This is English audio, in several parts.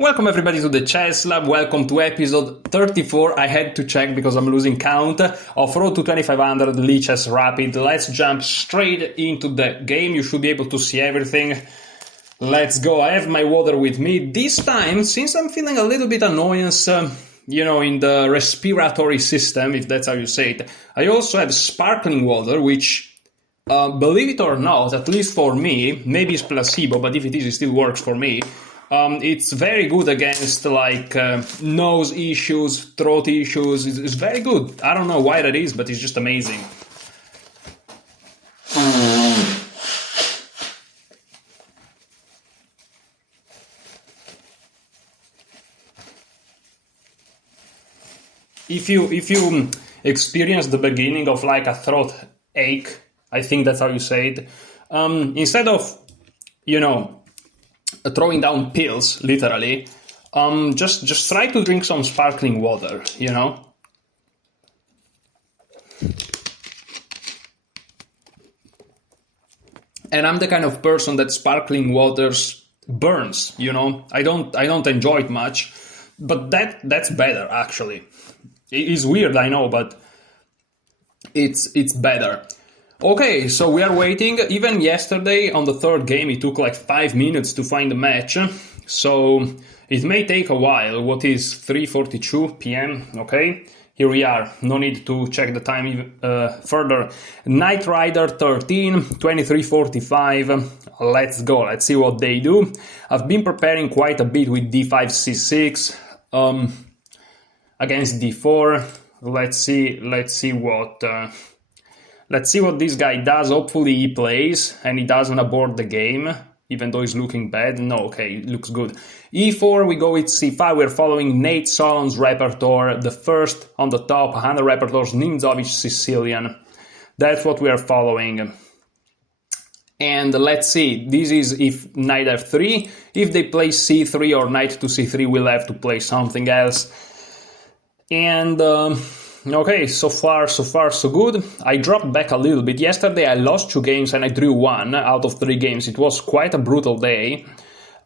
Welcome everybody to the Chess Lab, welcome to episode 34, I had to check because I'm losing count, of Road to 2500 Lichess Rapid. Let's jump straight into the game, you should be able to see everything. Let's go, I have my water with me. This time, since I'm feeling a little bit annoyance, in the respiratory system, if that's how you say it, I also have sparkling water, which, believe it or not, at least for me, maybe it's placebo, but if it is, it still works for me. It's very good against nose issues, throat issues. It's very good. I don't know why that is, but it's just amazing. If you experience the beginning of like a throat ache, I think that's how you say it. Instead of throwing down pills, literally, just try to drink some sparkling water, And I'm the kind of person that sparkling waters burns, I don't enjoy it much, but that's better actually. It is weird, I know, but it's better. Okay, so we are waiting. Even yesterday on the third game it took like 5 minutes to find the match, so it may take a while. What is 3:42 p.m? Okay, here we are. No need to check the time even, further. Knight Rider 13, 23:45. Let's go, let's see what they do. I've been preparing quite a bit with d5, c6 against d4. Let's see what this guy does. Hopefully he plays and he doesn't abort the game, even though he's looking bad. No, okay, it looks good. E4, we go with c5. We're following Nate Solon's repertoire. The first on the top, Hannah repertoire's Nimzovich Sicilian. That's what we are following. And let's see, this is if knight f3. If they play c3 or knight to c3, we'll have to play something else. And okay, so far so good. I dropped back a little bit. Yesterday I lost 2 games and I drew 1 out of 3 games. It was quite a brutal day.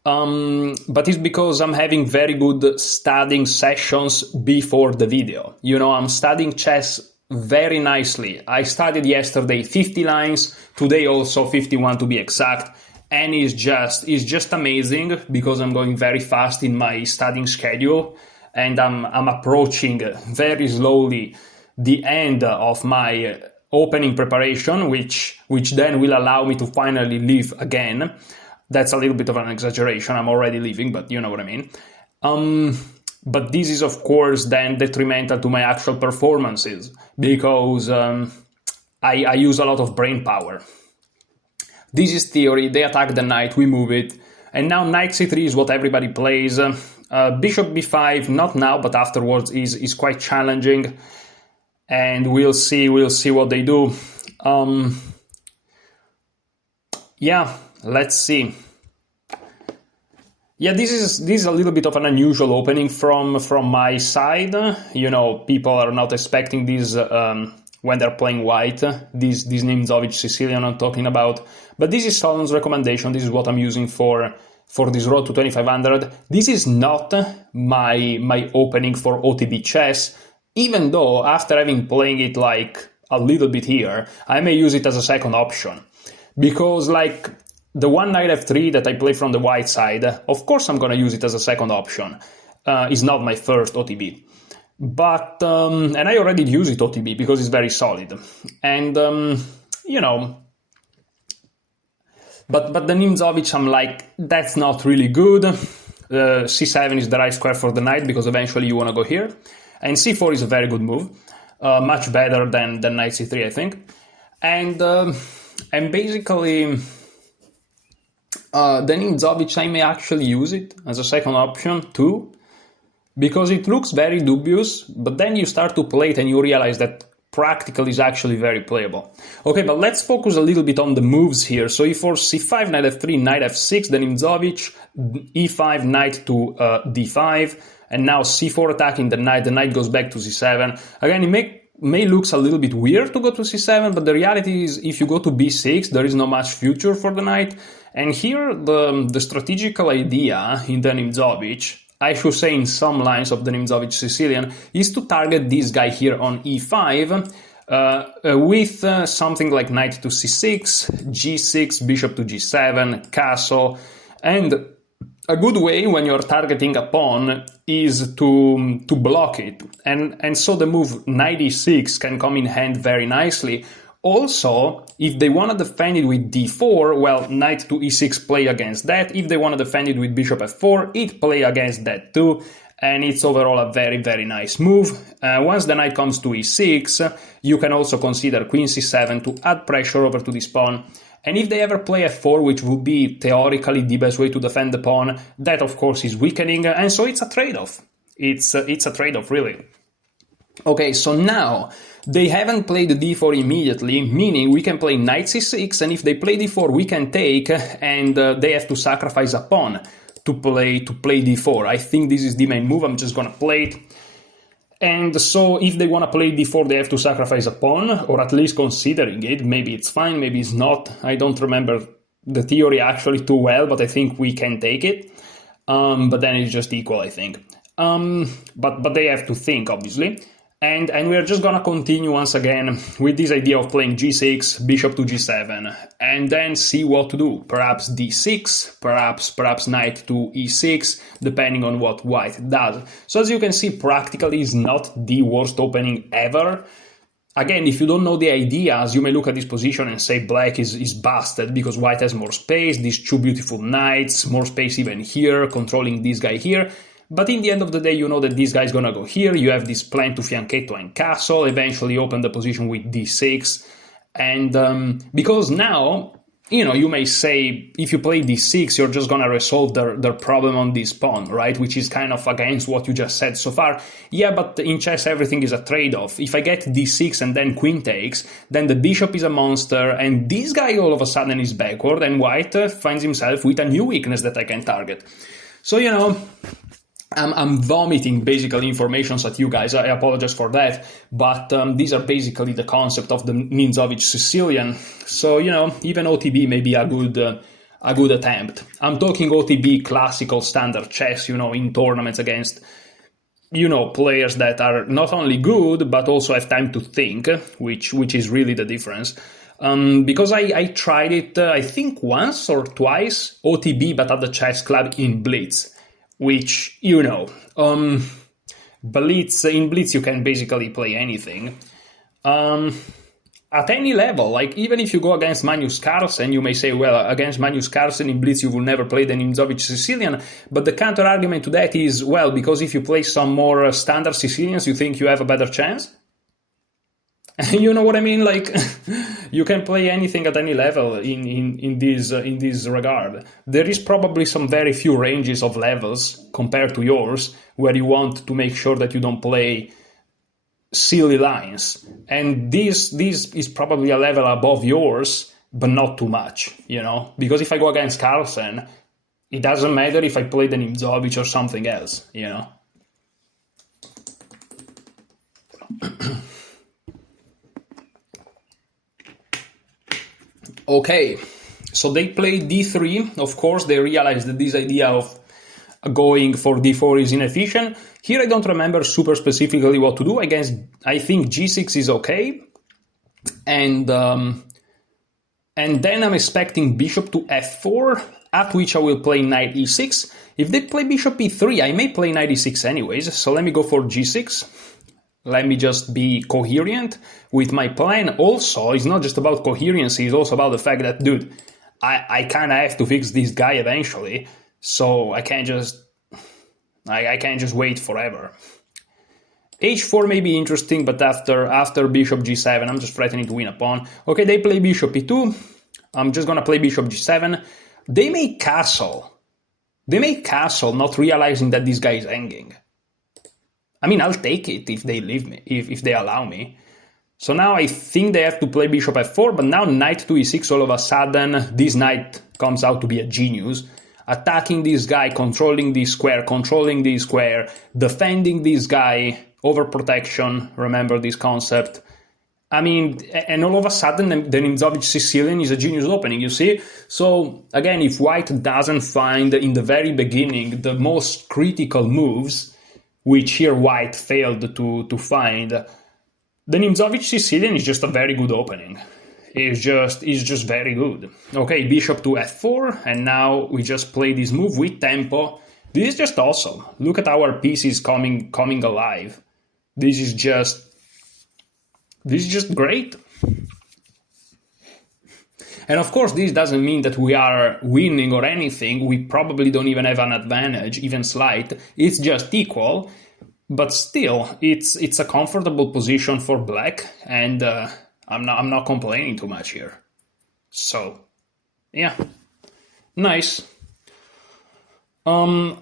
But it's because I'm having very good studying sessions before the video. I'm studying chess very nicely. I studied yesterday 50 lines, today also 51 to be exact. And it's just amazing because I'm going very fast in my studying schedule. And I'm approaching very slowly the end of my opening preparation, which then will allow me to finally leave again. That's a little bit of an exaggeration. I'm already leaving, but you know what I mean. But this is, of course, then detrimental to my actual performances because I use a lot of brain power. This is theory. They attack the knight, we move it. And now knight c3 is what everybody plays. Bishop b5, not now, but afterwards is quite challenging, and we'll see what they do. Yeah, let's see. Yeah, this is a little bit of an unusual opening from my side. People are not expecting this when they're playing white. This Nimzovich Sicilian I'm talking about, but this is Solon's recommendation. This is what I'm using for this Road to 2500. This is not my opening for OTB chess, even though after having playing it like a little bit here, I may use it as a second option. Because like the one knight f3 that I play from the white side, of course I'm gonna use it as a second option. It's not my first OTB. But, and I already use it OTB because it's very solid. And, But the Nimzovich, I'm like, that's not really good. C7 is the right square for the knight because eventually you want to go here. And c4 is a very good move. Much better than knight c3, I think. And basically, the Nimzovich, I may actually use it as a second option too. Because it looks very dubious, but then you start to play it and you realize that practical is actually very playable. Okay, but let's focus a little bit on the moves here. So e4, c5, knight f3, knight f6, then Nimzovich, e5, knight to d5, and now c4 attacking the knight goes back to c7. Again, it may looks a little bit weird to go to c7, but the reality is if you go to b6, there is not much future for the knight. And here, the strategical idea in the Nimzovich, I should say in some lines of the Nimzovich Sicilian, is to target this guy here on e5 with something like knight to c6, g6, bishop to g7, castle, and a good way when you're targeting a pawn is to block it, and so the move knight e6 can come in hand very nicely. Also, if they want to defend it with d4, well, knight to e6 play against that. If they want to defend it with bishop f4, it play against that too, and it's overall a very, very nice move. Once the knight comes to e6, you can also consider queen c7 to add pressure over to this pawn. And if they ever play f4, which would be theoretically the best way to defend the pawn, that of course is weakening, and so it's a trade-off. It's a trade-off, really. Okay, so now they haven't played d4 immediately, meaning we can play knight c6, and if they play d4, we can take, and they have to sacrifice a pawn to play d4. I think this is the main move. I'm just gonna play it. And so if they want to play d4, they have to sacrifice a pawn, or at least considering it. Maybe it's fine, maybe it's not. I don't remember the theory actually too well, but I think we can take it. But then it's just equal, I think. But they have to think, obviously. And we're just gonna continue once again with this idea of playing g6, bishop to g7, and then see what to do. Perhaps d6, perhaps knight to e6, depending on what white does. So as you can see, practically is not the worst opening ever. Again, if you don't know the ideas, you may look at this position and say black is busted because white has more space, these two beautiful knights, more space even here, controlling this guy here. But in the end of the day, you know that this guy is gonna go here, you have this plan to fianchetto and castle, eventually open the position with d6, and because now, you know, you may say, if you play d6, you're just gonna resolve their problem on this pawn, right? Which is kind of against what you just said so far. Yeah, but in chess, everything is a trade-off. If I get d6 and then queen takes, then the bishop is a monster, and this guy all of a sudden is backward, and white finds himself with a new weakness that I can target. So, you know, I'm vomiting basically informations at you guys. I apologize for that, but these are basically the concept of the Nimzovich Sicilian. So, you know, even OTB may be a good attempt. I'm talking OTB classical standard chess, you know, in tournaments against, you know, players that are not only good but also have time to think, which is really the difference. Because I tried it, I think once or twice, OTB, but at the chess club in Blitz. Which, you know, in Blitz you can basically play anything. At any level, like even if you go against Magnus Carlsen, you may say, well, against Magnus Carlsen in Blitz you will never play the Nimzovich Sicilian, but the counter argument to that is, well, because if you play some more standard Sicilians, you think you have a better chance? You know what I mean? Like, you can play anything at any level in this regard. There is probably some very few ranges of levels compared to yours where you want to make sure that you don't play silly lines. And this is probably a level above yours, but not too much, you know? Because if I go against Carlsen, it doesn't matter if I play the Nimzovich or something else, you know? Okay, so they played d3. Of course, they realized that this idea of going for d4 is inefficient. Here I don't remember super specifically what to do. I think g6 is okay. And then I'm expecting bishop to f4, at which I will play knight e6. If they play bishop e3, I may play knight e6 anyways. So let me go for g6. Let me just be coherent with my plan. Also, it's not just about coherency, it's also about the fact that, dude, I kind of have to fix this guy eventually, so I can't just wait forever. h4 may be interesting, but after bishop g7, I'm just threatening to win a pawn. Okay, they play bishop e2. I'm just gonna play bishop g7. They may castle. Not realizing that this guy is hanging. I mean, I'll take it if they leave me, if they allow me. So now I think they have to play bishop f4, but now knight to e6, all of a sudden, this knight comes out to be a genius. Attacking this guy, controlling this square, defending this guy, overprotection, remember this concept. I mean, and all of a sudden the Nimzovich Sicilian is a genius opening, you see? So again, if white doesn't find in the very beginning the most critical moves, which here white failed to find, the Nimzovich Sicilian is just a very good opening. It's just very good. Okay, bishop to f4, and now we just play this move with tempo. This is just awesome. Look at our pieces coming alive. This is just great. And of course, this doesn't mean that we are winning or anything. We probably don't even have an advantage, even slight. It's just equal, but still, it's a comfortable position for black, and I'm not complaining too much here. So, yeah, nice. I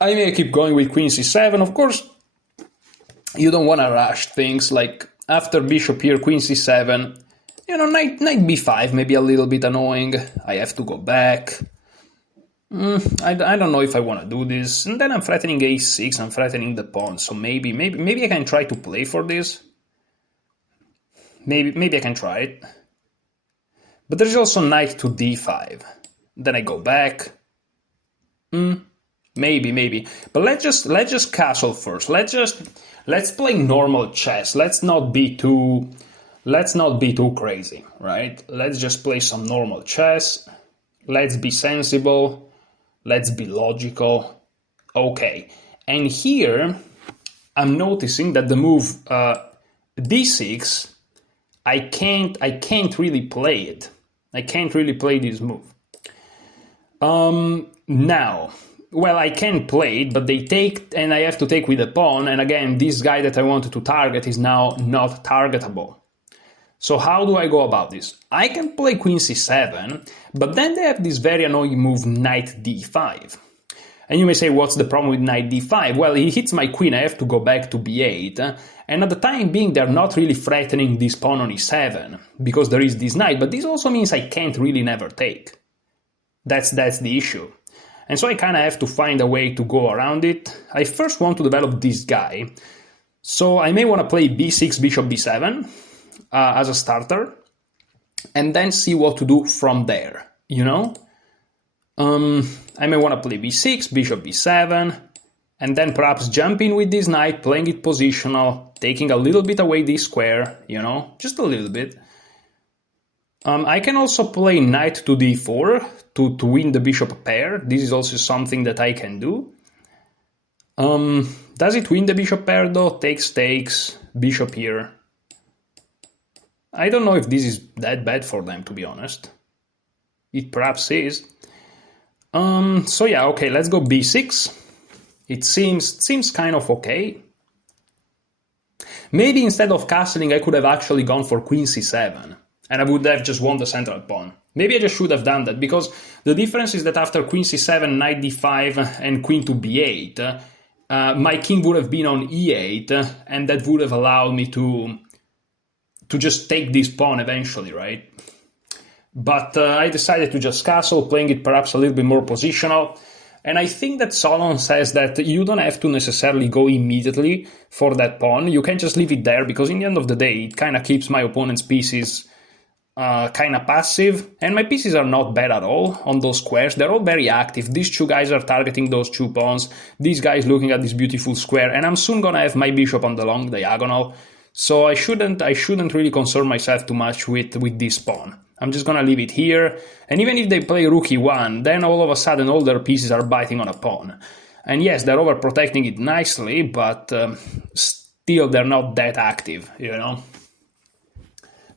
may keep going with queen c7. Of course, you don't want to rush things. Like after bishop here, queen c7. You know, knight b5 may be a little bit annoying. I have to go back. I don't know if I want to do this. And then I'm threatening a6. I'm threatening the pawn. So maybe I can try to play for this. Maybe I can try it. But there's also knight to d5. Then I go back. Maybe. But let's just castle first. Let's play normal chess. Let's not be too crazy, right? Let's just play some normal chess. Let's be sensible. Let's be logical. Okay. And here I'm noticing that the move d6, I can't really play it. I can't really play this move. Now, well, I can play it, but they take, and I have to take with a pawn, and again, this guy that I wanted to target is now not targetable. So how do I go about this? I can play queen c7, but then they have this very annoying move, knight d5. And you may say, what's the problem with knight d5? Well, he hits my queen, I have to go back to b8, and at the time being, they're not really threatening this pawn on e7, because there is this knight, but this also means I can't really never take. That's the issue. And so I kind of have to find a way to go around it. I first want to develop this guy. So I may want to play b6, bishop b7 as a starter, and then see what to do from there, you know? I may want to play b6, bishop b7, and then perhaps jump in with this knight, playing it positional, taking a little bit away this square, you know, just a little bit. I can also play knight to d4 to win the bishop pair. This is also something that I can do. Does it win the bishop pair though? Takes, bishop here. I don't know if this is that bad for them, to be honest. It perhaps is. So yeah, okay, let's go b6. It seems kind of okay. Maybe instead of castling, I could have actually gone for queen c7. And I would have just won the central pawn. Maybe I just should have done that, because the difference is that after queen c7, knight d5, and queen to b8, my king would have been on e8, and that would have allowed me to just take this pawn eventually, right? But I decided to just castle, playing it perhaps a little bit more positional. And I think that Solon says that you don't have to necessarily go immediately for that pawn. You can just leave it there, because in the end of the day, it kind of keeps my opponent's pieces kind of passive, and my pieces are not bad at all on those squares. They're all very active. These two guys are targeting those two pawns. This guy is looking at this beautiful square, and I'm soon gonna have my bishop on the long diagonal. So I shouldn't really concern myself too much with this pawn. I'm just gonna leave it here, and even if they play rook e1, then all of a sudden all their pieces are biting on a pawn. And yes, they're overprotecting it nicely, but still they're not that active, you know?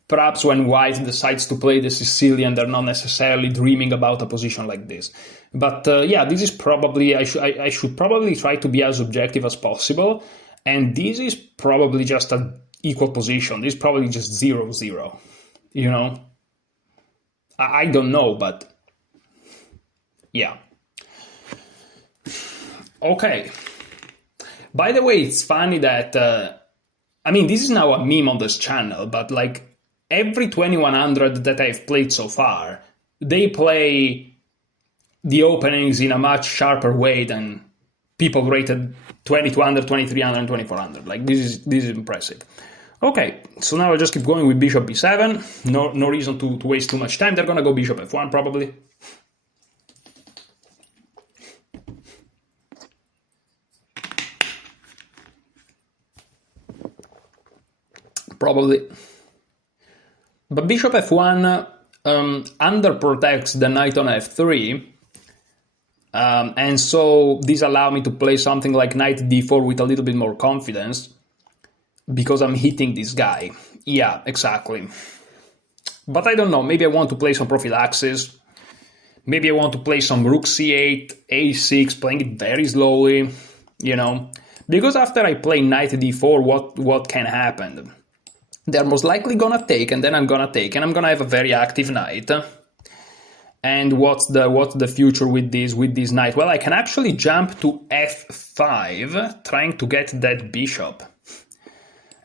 Perhaps when white decides to play the Sicilian, they're not necessarily dreaming about a position like this. But yeah, this is probably, I should probably try to be as objective as possible. And this is probably just an equal position. This is probably just 0-0, you know? I don't know, but yeah. Okay. By the way, it's funny that, I mean, this is now a meme on this channel, but like, every 2100 that I've played so far, they play the openings in a much sharper way than people rated 2200, 2300, and 2400. Like, this is impressive. Okay, so now I'll just keep going with bishop b7. No reason to waste too much time. They're gonna go bishop f1 probably. Probably. But bishop f1 underprotects the knight on f3. And so this allows me to play something like knight d4 with a little bit more confidence, because I'm hitting this guy. Yeah, exactly. But I don't know, maybe I want to play some prophylaxis. Maybe I want to play some rook c8, a6, playing it very slowly, you know. Because after I play knight d4, what can happen? They're most likely gonna take, and then I'm gonna take, and I'm gonna have a very active knight. And what's the future with this knight? Well, I can actually jump to f5, trying to get that bishop.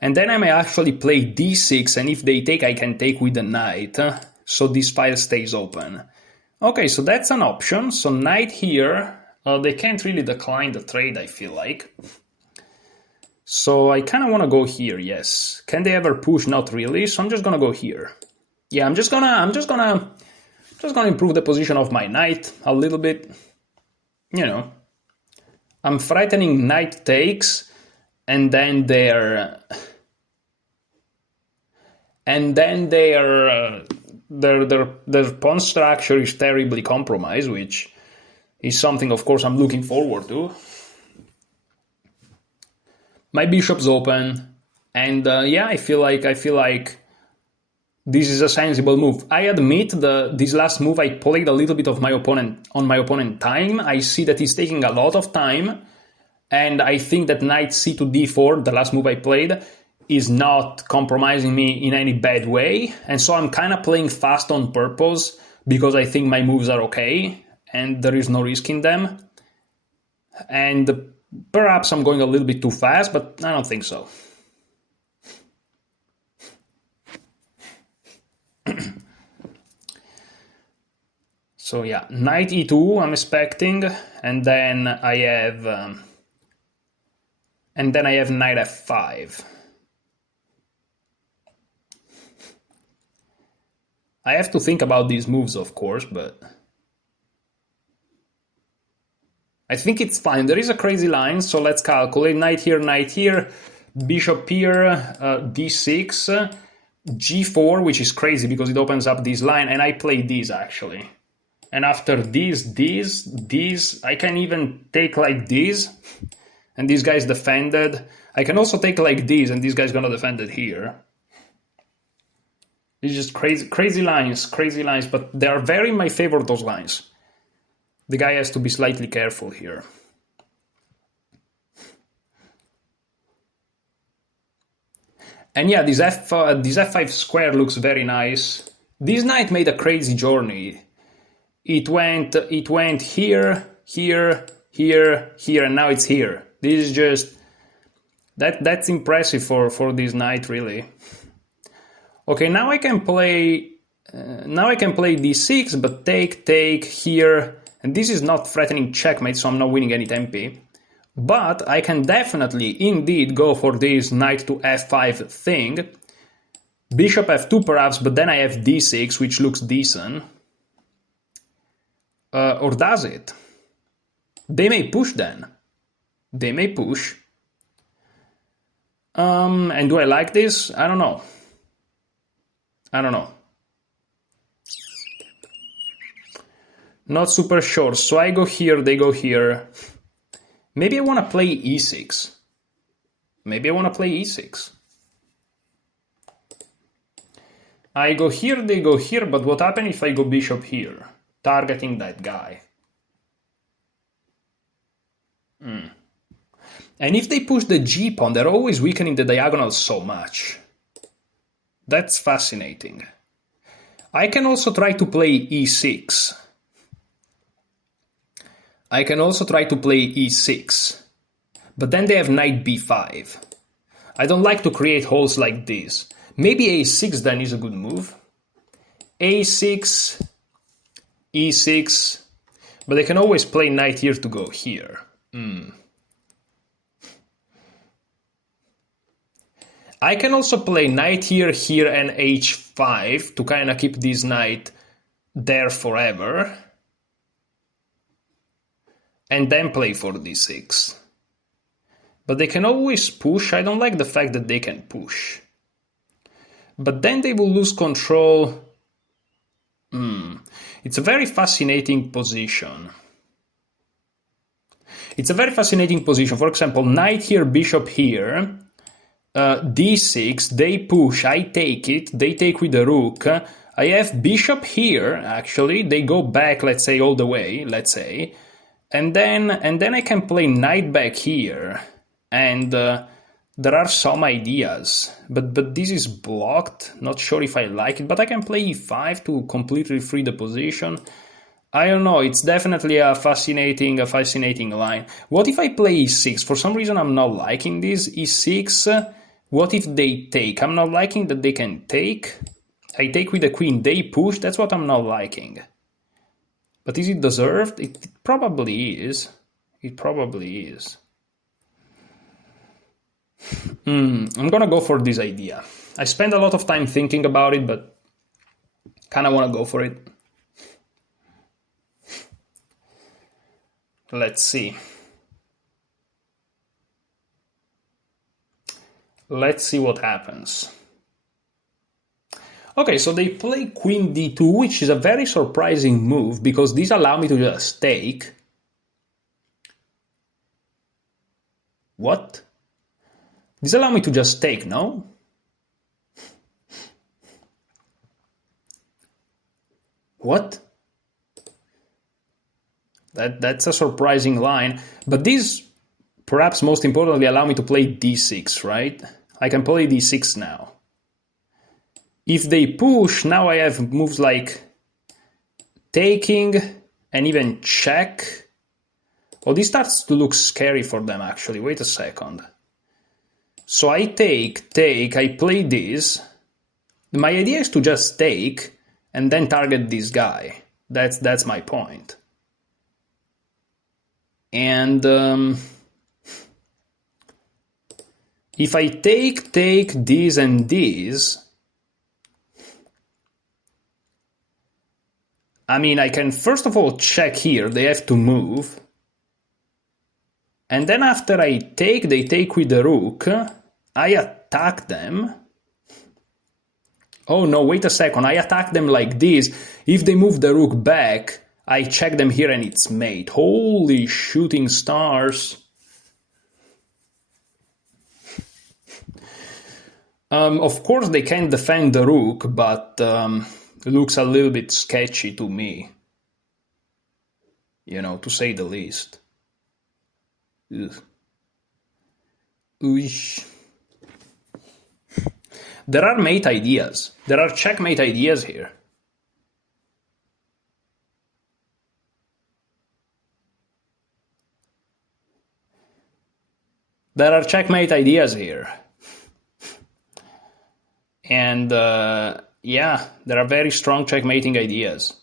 And then I may actually play d6, and if they take, I can take with the knight, so this file stays open. Okay, so that's an option. So knight here, they can't really decline the trade, I feel like. So I kind of want to go here, yes. Can they ever push? Not really, so I'm just gonna go here. Yeah, I'm just gonna improve the position of my knight a little bit. You know, I'm threatening knight takes, and then their pawn structure is terribly compromised, which is something, of course, I'm looking forward to. My bishop's open, and yeah, I feel like this is a sensible move. I admit this last move I played a little bit of my opponent time. I see that he's taking a lot of time, and I think that knight c to d4, the last move I played, is not compromising me in any bad way, and so I'm kind of playing fast on purpose because I think my moves are okay and there is no risk in them. And perhaps I'm going a little bit too fast, but I don't think so. So yeah, knight e2 I'm expecting, and then I have knight f5. I have to think about these moves, of course, but I think it's fine. There is a crazy line, so let's calculate. Knight here, bishop here, d6, g4, which is crazy because it opens up this line, and I play this actually. And after this, I can even take like this, and this guy's defended. I can also take like this, and this guy's gonna defend it here. It's just crazy lines, but they are very in my favor, those lines. The guy has to be slightly careful here. And yeah, this f5 square looks very nice. This knight made a crazy journey. It went here, and now it's here. This is just that's impressive for this knight, really. Okay, now I can play d6, but take here, and this is not threatening checkmate, so I'm not winning any tempi. But I can definitely, indeed, go for this knight to f5 thing. Bishop f2 perhaps, but then I have d6, which looks decent. Or does it? They may push then. They may push. And do I like this? I don't know. Not super sure. So I go here, they go here. Maybe I want to play e6. I go here, they go here, but what happens if I go bishop here? Targeting that guy. And if they push the g-pawn, they're always weakening the diagonal so much. That's fascinating. I can also try to play e6. But then they have knight b5. I don't like to create holes like this. Maybe a6 then is a good move. a6, e6, but they can always play knight here to go here. I can also play knight here, here, and h5 to kind of keep this knight there forever. And then play for d6. But they can always push. I don't like the fact that they can push. But then they will lose control. It's a very fascinating position. It's a very fascinating position. For example, knight here, bishop here, d6, they push, I take it, they take with the rook. I have bishop here, actually. They go back, let's say, all the way, let's say. And then I can play knight back here. And there are some ideas. But this is blocked. Not sure if I like it. But I can play e5 to completely free the position. I don't know. It's definitely a fascinating line. What if I play e6? For some reason, I'm not liking this. e6, what if they take? I'm not liking that they can take. I take with the queen. They push. That's what I'm not liking. But is it deserved? It probably is. It probably is. I'm gonna go for this idea. I spent a lot of time thinking about it, but kind of want to go for it. Let's see. Let's see what happens. Okay, so they play queen d2, which is a very surprising move, because this allows me to just take. What? This allows me to just take, no? What? That's a surprising line. But this, perhaps most importantly, allow me to play d6, right? I can play d6 now. If they push, now I have moves like taking and even check. Oh, this starts to look scary for them, actually. Wait a second. So I take, I play this. My idea is to just take and then target this guy. That's my point. And if I take this and this, I mean, I can first of all check here. They have to move. And then after I take, they take with the rook. I attack them. Oh no, wait a second. I attack them like this. If they move the rook back, I check them here and it's mate. Holy shooting stars. Of course they can defend the rook, but it looks a little bit sketchy to me. You know, to say the least. Ugh. Oosh. There are mate ideas. There are checkmate ideas here. There are checkmate ideas here. And yeah, there are very strong checkmating ideas.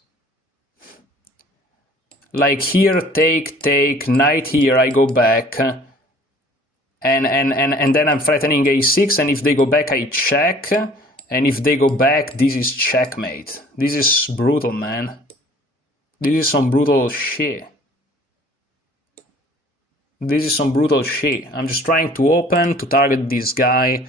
Like here, take, knight here, I go back. And then I'm threatening a6, and if they go back, I check. And if they go back, this is checkmate. This is brutal, man. This is some brutal shit. This is some brutal shit. I'm just trying to open, to target this guy.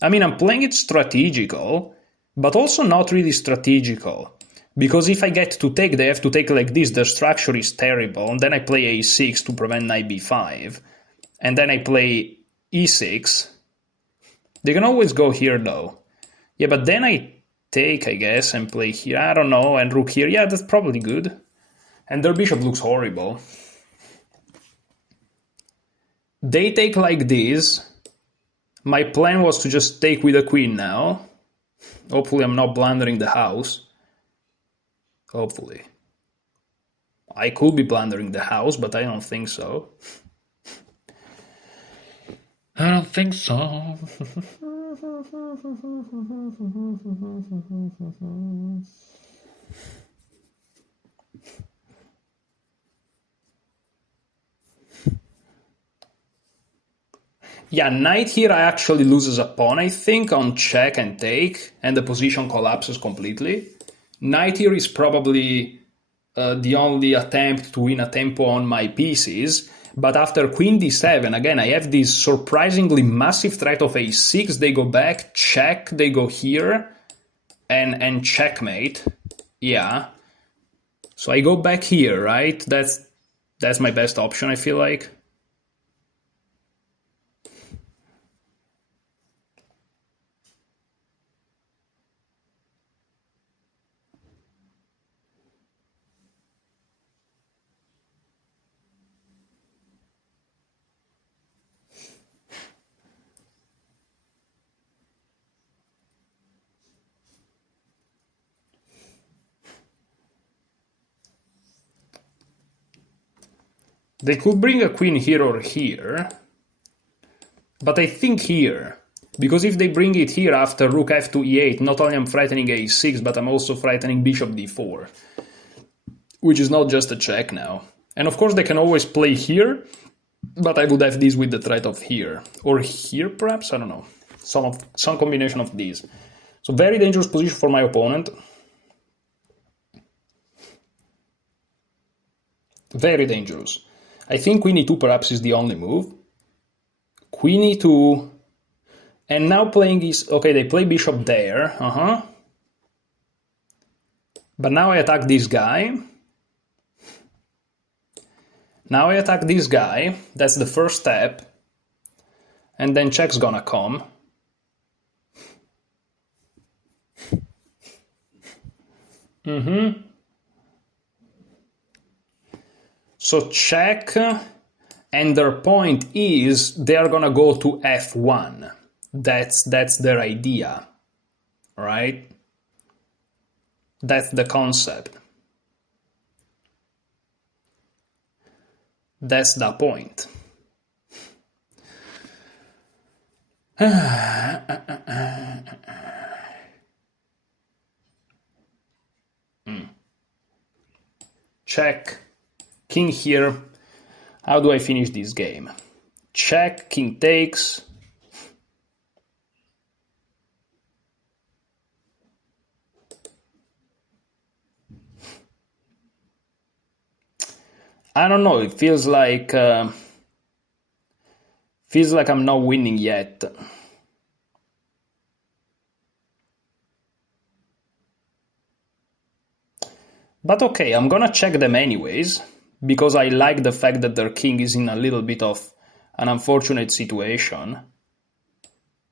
I mean, I'm playing it strategical, but also not really strategical. Because if I get to take, they have to take like this. Their structure is terrible. And then I play a6 to prevent knight b5. And then I play e6. They can always go here, though. Yeah, but then I take, I guess, and play here. I don't know, and rook here. Yeah, that's probably good. And their bishop looks horrible. They take like this. My plan was to just take with the queen now. Hopefully I'm not blundering the house. Hopefully. I could be blundering the house, but I don't think so. I don't think so. Yeah, knight here I actually loses a pawn, I think, on check and take, and the position collapses completely. Knight here is probably the only attempt to win a tempo on my pieces, but after queen d7, again, I have this surprisingly massive threat of a6, they go back, check, they go here, and checkmate. Yeah. So I go back here, right? That's my best option, I feel like. They could bring a queen here or here, but I think here, because if they bring it here after rook f2 e8, not only I'm threatening a6, but I'm also threatening bishop d4, which is not just a check now. And of course they can always play here, but I would have this with the threat of here. Or here perhaps, I don't know. Some combination of these. So very dangerous position for my opponent. Very dangerous. I think queen e2 perhaps is the only move. Queen e2, and now playing is, okay, they play bishop there, But now I attack this guy. Now I attack this guy, that's the first step, and then check's gonna come. So check, and their point is they're gonna go to f1. That's their idea, right? That's the concept. That's the point. Check, king here. How do I finish this game? Check, king takes. I don't know, it feels like I'm not winning yet. But okay, I'm gonna check them anyways, because I like the fact that their king is in a little bit of an unfortunate situation.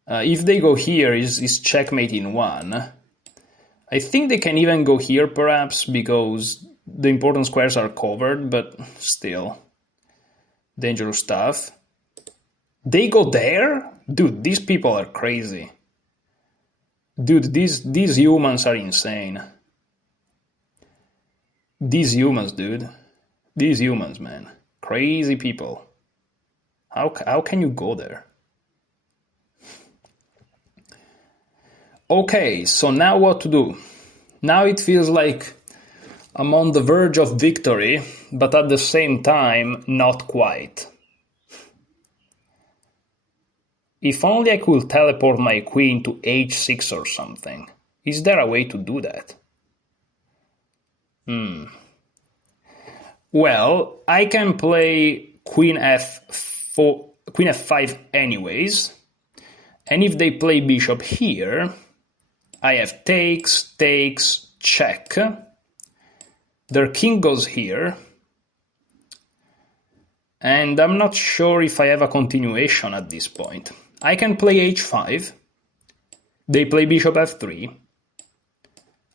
If they go here, is checkmate in one. I think they can even go here perhaps, because the important squares are covered, but still. Dangerous stuff. They go there? Dude, these people are crazy. Dude, these humans are insane. These humans, dude. These humans, man. Crazy people. How can you go there? Okay, so now what to do? Now it feels like I'm on the verge of victory, but at the same time, not quite. If only I could teleport my queen to h6 or something. Is there a way to do that? Well, I can play queen f4, queen f5 anyways. And if they play bishop here, I have takes, takes, check. Their king goes here. And I'm not sure if I have a continuation at this point. I can play h5. They play bishop f3.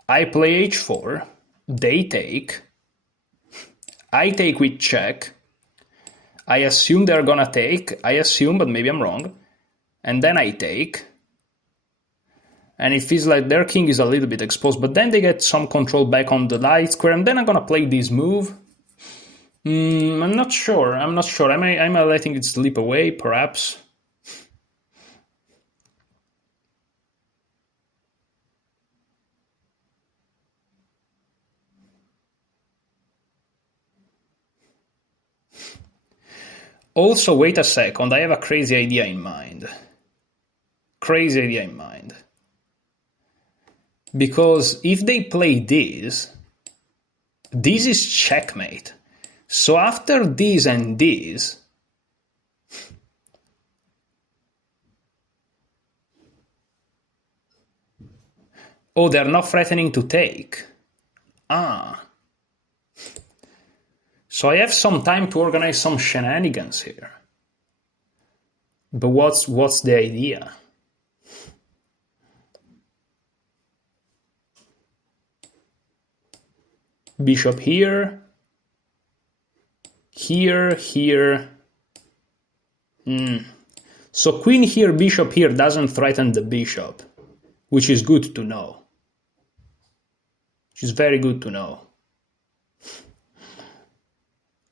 I play h4. They take. I take with check. I assume they're gonna take. I assume, but maybe I'm wrong. And then I take. And it feels like their king is a little bit exposed, but then they get some control back on the light square, and then I'm gonna play this move. I'm not sure. Am I letting it slip away, perhaps? Also, wait a second, I have a crazy idea in mind. Crazy idea in mind. Because if they play this is checkmate. So after this and this, oh, they're not threatening to take. Ah. So I have some time to organize some shenanigans here. But what's the idea? Bishop here. Here, here. So queen here, bishop here doesn't threaten the bishop, which is good to know. Which is very good to know.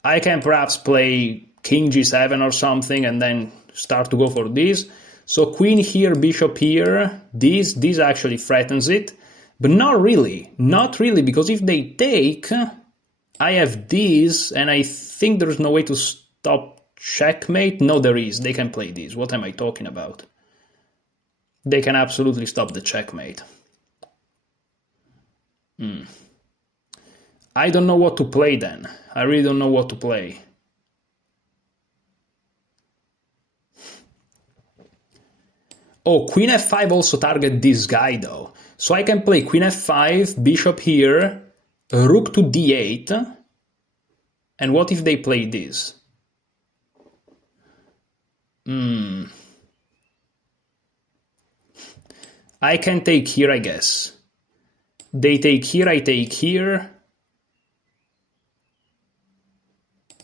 I can perhaps play king g7 or something and then start to go for this. So queen here, bishop here, this actually threatens it. But not really, because if they take, I have this, and I think there's no way to stop checkmate. No, there is. They can play this. What am I talking about? They can absolutely stop the checkmate. I don't know what to play then. I really don't know what to play. Oh, queen f5 also target this guy though. So I can play queen f5, bishop here, rook to d8. And what if they play this? I can take here, I guess. They take here, I take here.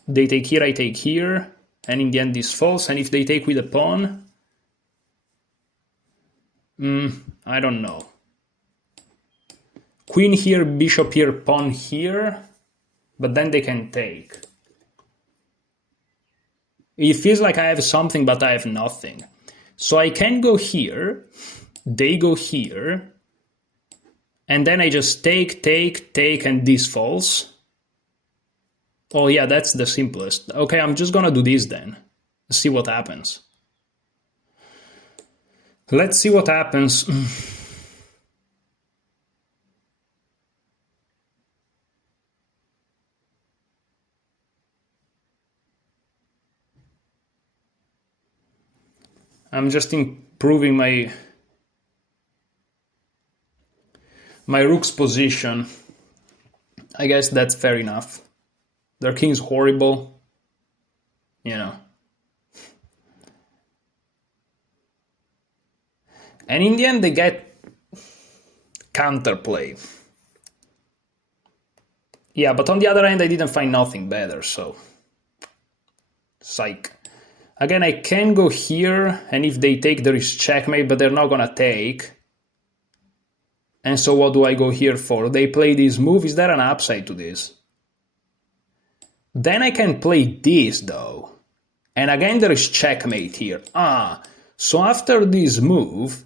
They take here, I take here. And in the end this falls. And if they take with a pawn... I don't know. Queen here, bishop here, pawn here. But then they can take. It feels like I have something, but I have nothing. So I can go here. They go here. And then I just take, and this falls. Oh yeah, that's the simplest. Okay, I'm just gonna do this then. See what happens. Let's see what happens. I'm just improving my rook's position. I guess that's fair enough. Their king's horrible, you know. And in the end, they get counterplay. Yeah, but on the other hand, I didn't find nothing better, so... Psych. Again, I can go here, and if they take, there is checkmate, but they're not gonna take. And so what do I go here for? They play this move. Is there an upside to this? Then I can play this, though. And again, there is checkmate here. So after this move,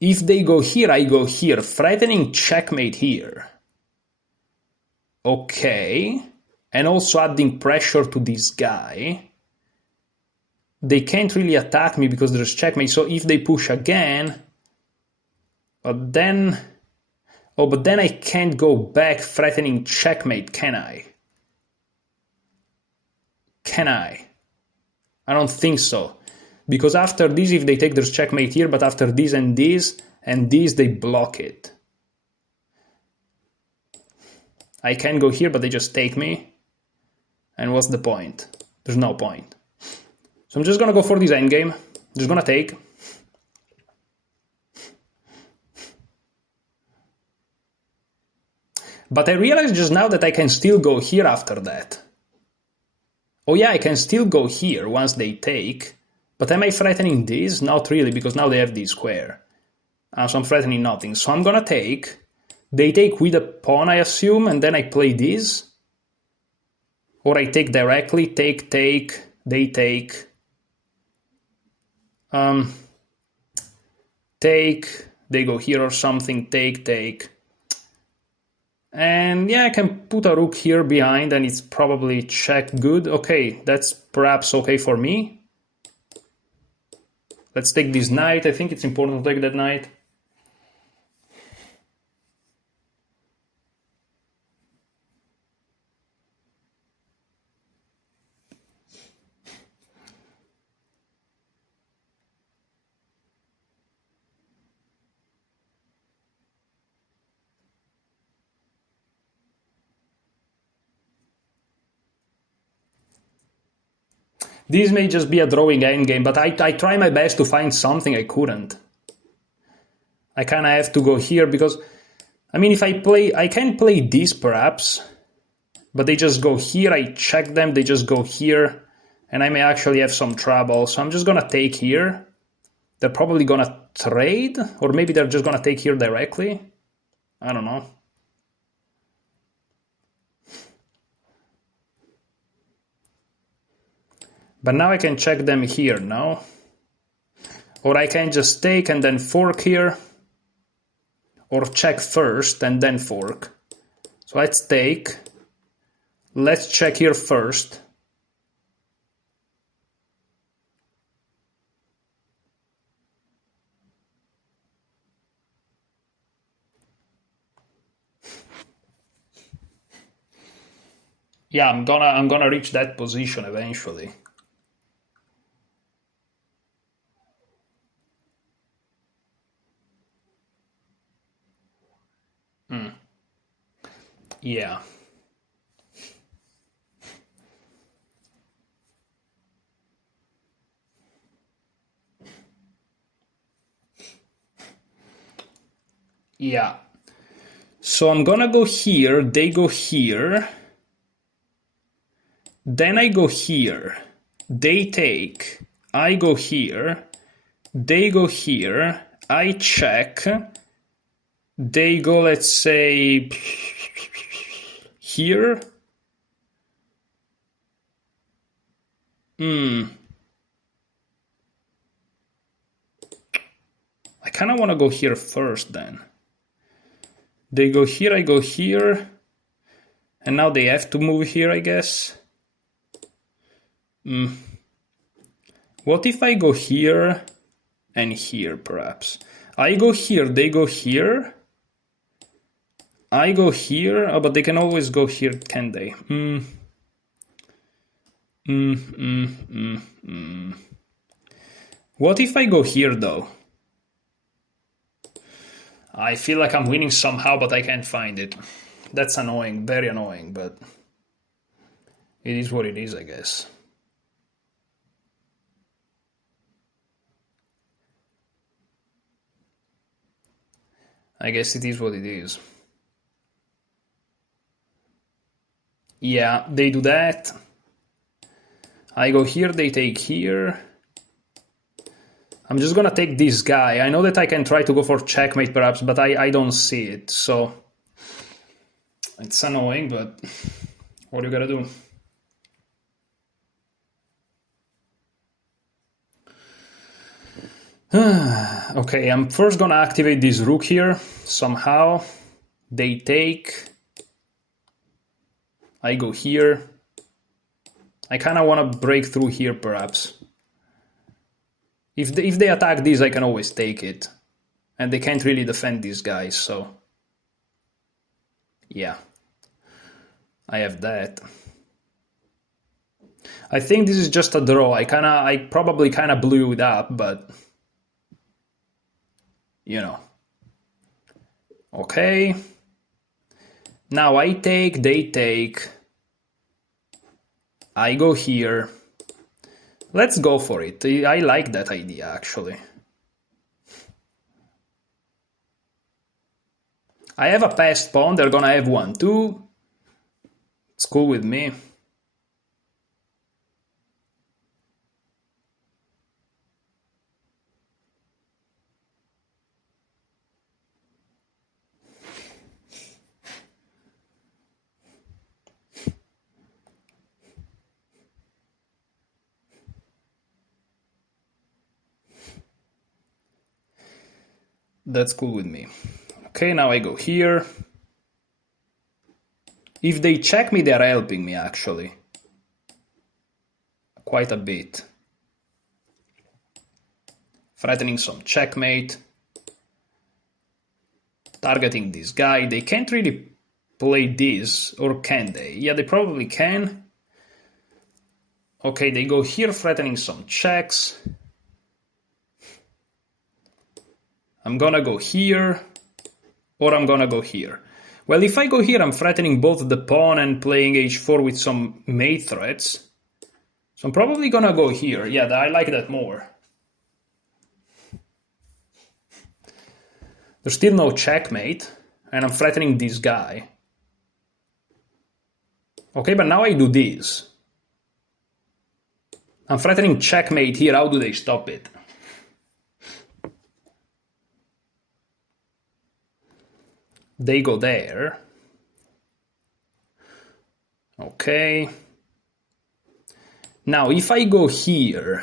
if they go here, I go here, threatening checkmate here. Okay. And also adding pressure to this guy. They can't really attack me because there's checkmate. So if they push again... But then I can't go back threatening checkmate, can I? Can I? I don't think so. Because after this, if they take, there's checkmate here, but after this and this, they block it. I can go here, but they just take me. And what's the point? There's no point. So I'm just gonna go for this endgame. Just gonna take. But I realized just now that I can still go here after that. Oh yeah, I can still go here once they take. But am I threatening this? Not really, because now they have this square. So I'm threatening nothing. So I'm gonna take. They take with a pawn, I assume, and then I play this. Or I take directly, take, they take. Take, they go here or something, take. And yeah, I can put a rook here behind and it's probably check good. Okay, that's perhaps okay for me. Let's take this knight. I think it's important to take that knight. This may just be a drawing endgame, but I try my best to find something. I couldn't. I kind of have to go here because, I mean, if I play, I can play this perhaps, but they just go here. I check them, they just go here, and I may actually have some trouble. So I'm just gonna take here. They're probably gonna trade, or maybe they're just gonna take here directly. I don't know. But now I can check them here, no? Or I can just take and then fork here. Or check first and then fork. So let's take. Let's check here first. Yeah, I'm gonna reach that position eventually. Yeah. Yeah. So I'm gonna go here, they go here. Then I go here. They take. I go here. They go here. I check. They go, let's say, here. I kind of want to go here first then. They go here, I go here. And now they have to move here, I guess. What if I go here and here, perhaps? I go here, they go here. I go here, oh, but they can always go here, can they? What if I go here, though? I feel like I'm winning somehow, but I can't find it. That's annoying, very annoying, but it is what it is, I guess. I guess it is what it is. Yeah, they do that. I go here, they take here. I'm just gonna take this guy. I know that I can try to go for checkmate perhaps, but I don't see it, so it's annoying, but what do you gotta do? Okay, I'm first gonna activate this rook here, somehow. They take. I go here. I kinda wanna break through here, perhaps. If they attack this, I can always take it. And they can't really defend these guys, so... yeah. I have that. I think this is just a draw. I probably kinda blew it up, but... you know. Okay. Now I take, they take. I go here. Let's go for it. I like that idea, actually. I have a passed pawn, they're gonna have one too. It's cool with me. That's cool with me. Okay, now I go here. If they check me, they're helping me, actually. Quite a bit. Threatening some checkmate. Targeting this guy. They can't really play this, or can they? Yeah, they probably can. Okay, they go here, threatening some checks. I'm gonna go here, or I'm gonna go here. Well, if I go here, I'm threatening both the pawn and playing h4 with some mate threats. So I'm probably gonna go here. Yeah, I like that more. There's still no checkmate, and I'm threatening this guy. Okay, but now I do this. I'm threatening checkmate here. How do they stop it? They go there. Okay. Now, if I go here,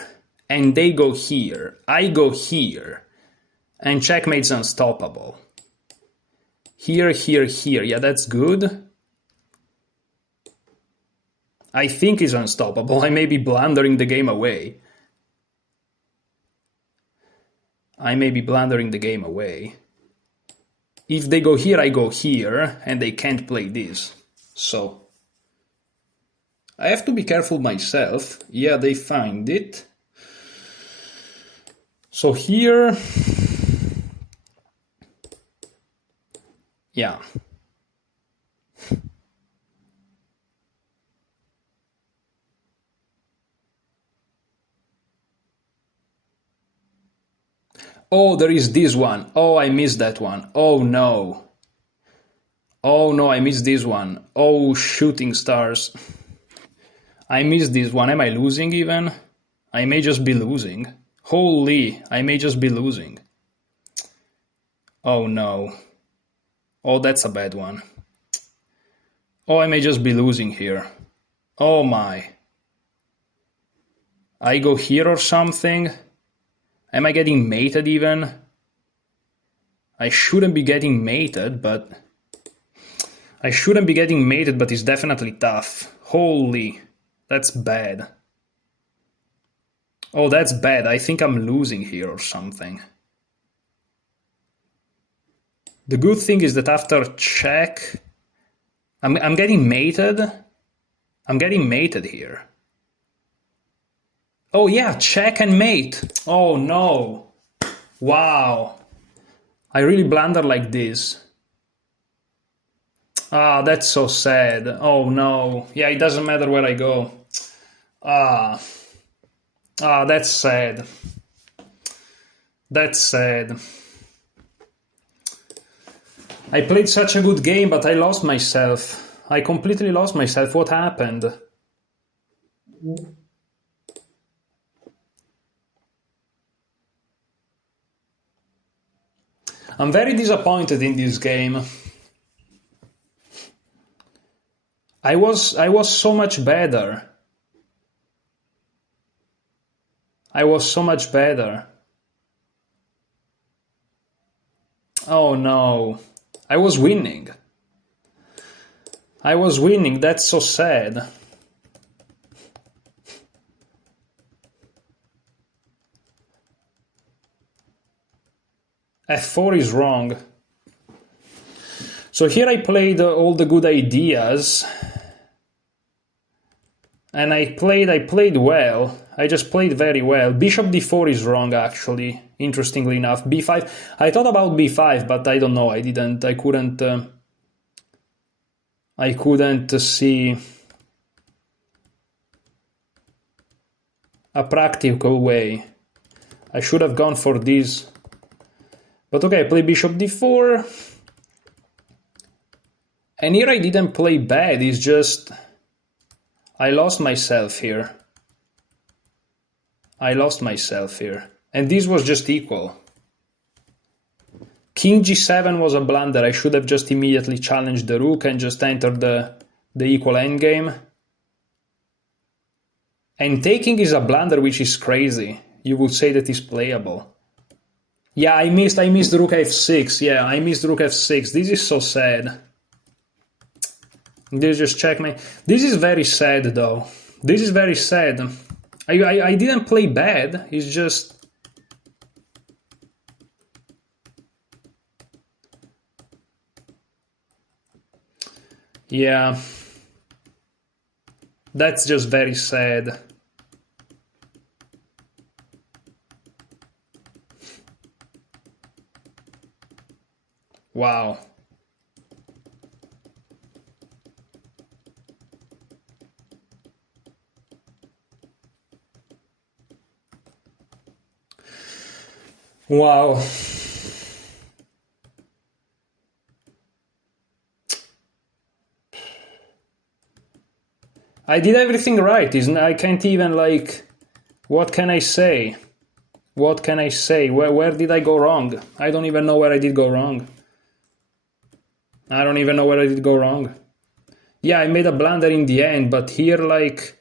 and they go here, I go here, and checkmate's unstoppable. Here, here, here. Yeah, that's good. I think he's unstoppable. I may be blundering the game away. I may be blundering the game away. If they go here, I go here, and they can't play this. So I have to be careful myself. Yeah, they find it. So here... yeah. Oh, there is this one. Oh, I missed that one. Oh, no. Oh, no, I missed this one. Oh, shooting stars. I missed this one. Am I losing even? I may just be losing. Holy, I may just be losing. Oh, no. Oh, that's a bad one. Oh, I may just be losing here. Oh, my. I go here or something? Am I getting mated even? I shouldn't be getting mated, but... I shouldn't be getting mated, but it's definitely tough. Holy, that's bad. Oh, that's bad. I think I'm losing here or something. The good thing is that after check... I'm getting mated. I'm getting mated here. Oh yeah, check and mate. Oh no. Wow. I really blunder like this. Ah, that's so sad. Oh no. Yeah, it doesn't matter where I go. Ah, that's sad. That's sad. I played such a good game, but I lost myself. I completely lost myself. What happened? I'm very disappointed in this game. I was so much better. I was so much better. Oh no. I was winning. I was winning. That's so sad. F4 is wrong. So here I played all the good ideas. And I played well. I just played very well. Bishop d4 is wrong, actually, interestingly enough. b5. I thought about b5, but I don't know. I couldn't see a practical way. I should have gone for this. But okay, I play bishop d4. And here I didn't play bad, it's just... I lost myself here. I lost myself here. And this was just equal. King g7 was a blunder. I should have just immediately challenged the rook and just entered the equal endgame. And taking is a blunder, which is crazy. You would say that is playable. Yeah, I missed rook f6. Yeah, I missed rook f6. This is so sad. This just checkmate. This is very sad, though. This is very sad. I didn't play bad. It's just... Yeah. That's just very sad. Wow. Wow. I did everything right, isn't I can't even, like, what can I say? What can I say? Where did I go wrong? I don't even know where I did go wrong. I don't even know where I did go wrong. Yeah, I made a blunder in the end, but here, like,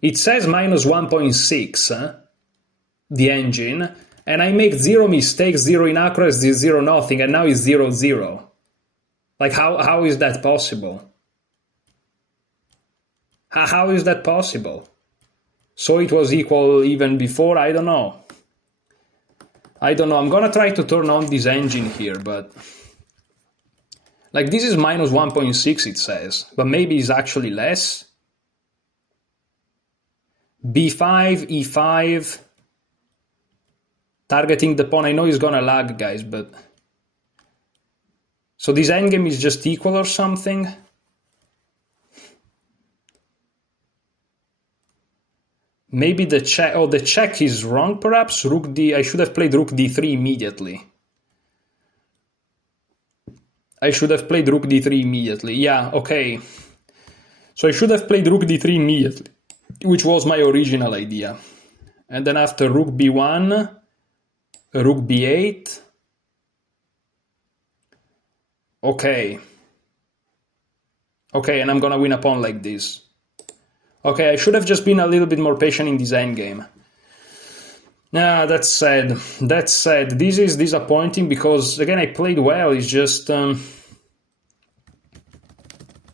it says minus 1.6, the engine, and I make 0 mistakes, 0 inaccuracies, 0 nothing, and now it's 0, 0. Like, how is that possible? How is that possible? So it was equal even before? I don't know. I don't know. I'm gonna try to turn on this engine here, but... Like, this is minus 1.6, it says, but maybe it's actually less. B5, E5, targeting the pawn. I know it's gonna lag, guys, but... So this endgame is just equal or something? Maybe the check... Oh, the check is wrong, perhaps? Rook D... I should have played Rook D3 immediately. I should have played Rook D3 immediately. Yeah, okay. So I should have played Rook D3 immediately, which was my original idea. And then after Rook B1, Rook B8. Okay. Okay, and I'm gonna win a pawn like this. Okay, I should have just been a little bit more patient in this endgame. Yeah, that's sad. That's sad. This is disappointing because, again, I played well. It's just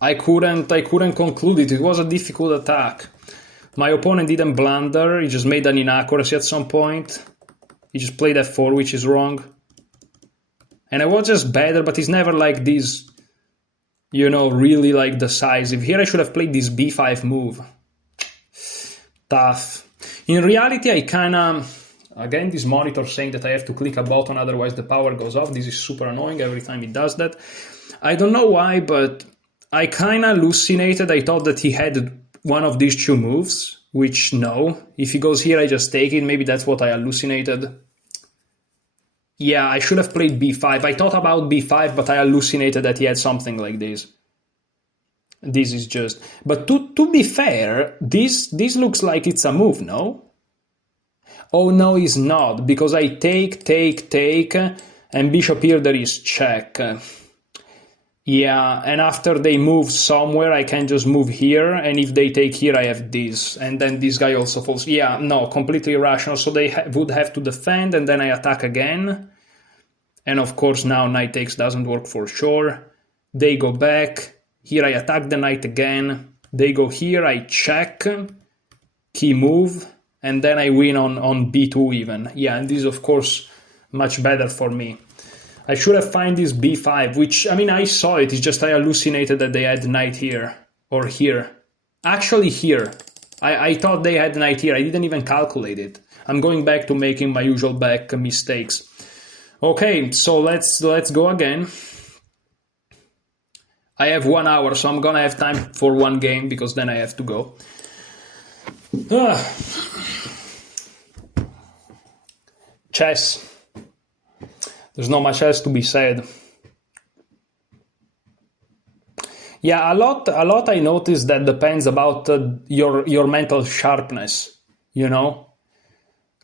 I couldn't conclude it. It was a difficult attack. My opponent didn't blunder. He just made an inaccuracy at some point. He just played f4, which is wrong. And I was just better, but he's never like this, you know, really like decisive. Here I should have played this b5 move. Tough. In reality, I kinda... Again, this monitor saying that I have to click a button, otherwise the power goes off. This is super annoying every time it does that. I don't know why, but I kind of hallucinated. I thought that he had one of these two moves, which no. If he goes here, I just take it. Maybe that's what I hallucinated. Yeah, I should have played b5. I thought about b5, but I hallucinated that he had something like this. This is just... But to be fair, this looks like it's a move, no? Oh, no, it's not, because I take, and bishop here there is check. Yeah, and after they move somewhere, I can just move here, and if they take here, I have this, and then this guy also falls. Yeah, no, completely irrational, so they would have to defend, and then I attack again. And of course, now knight takes doesn't work for sure. They go back. Here I attack the knight again. They go here, I check. Key move. And then I win on b2 even. Yeah, and this is, of course, much better for me. I should have found this b5, which, I mean, I saw it. It's just I hallucinated that they had knight here. Or here. Actually, here. I thought they had knight here. I didn't even calculate it. I'm going back to making my usual back mistakes. Okay, so let's go again. I have 1 hour, so I'm gonna have time for one game, because then I have to go. Chess. There's not much else to be said. Yeah, a lot I noticed that depends about your mental sharpness, you know?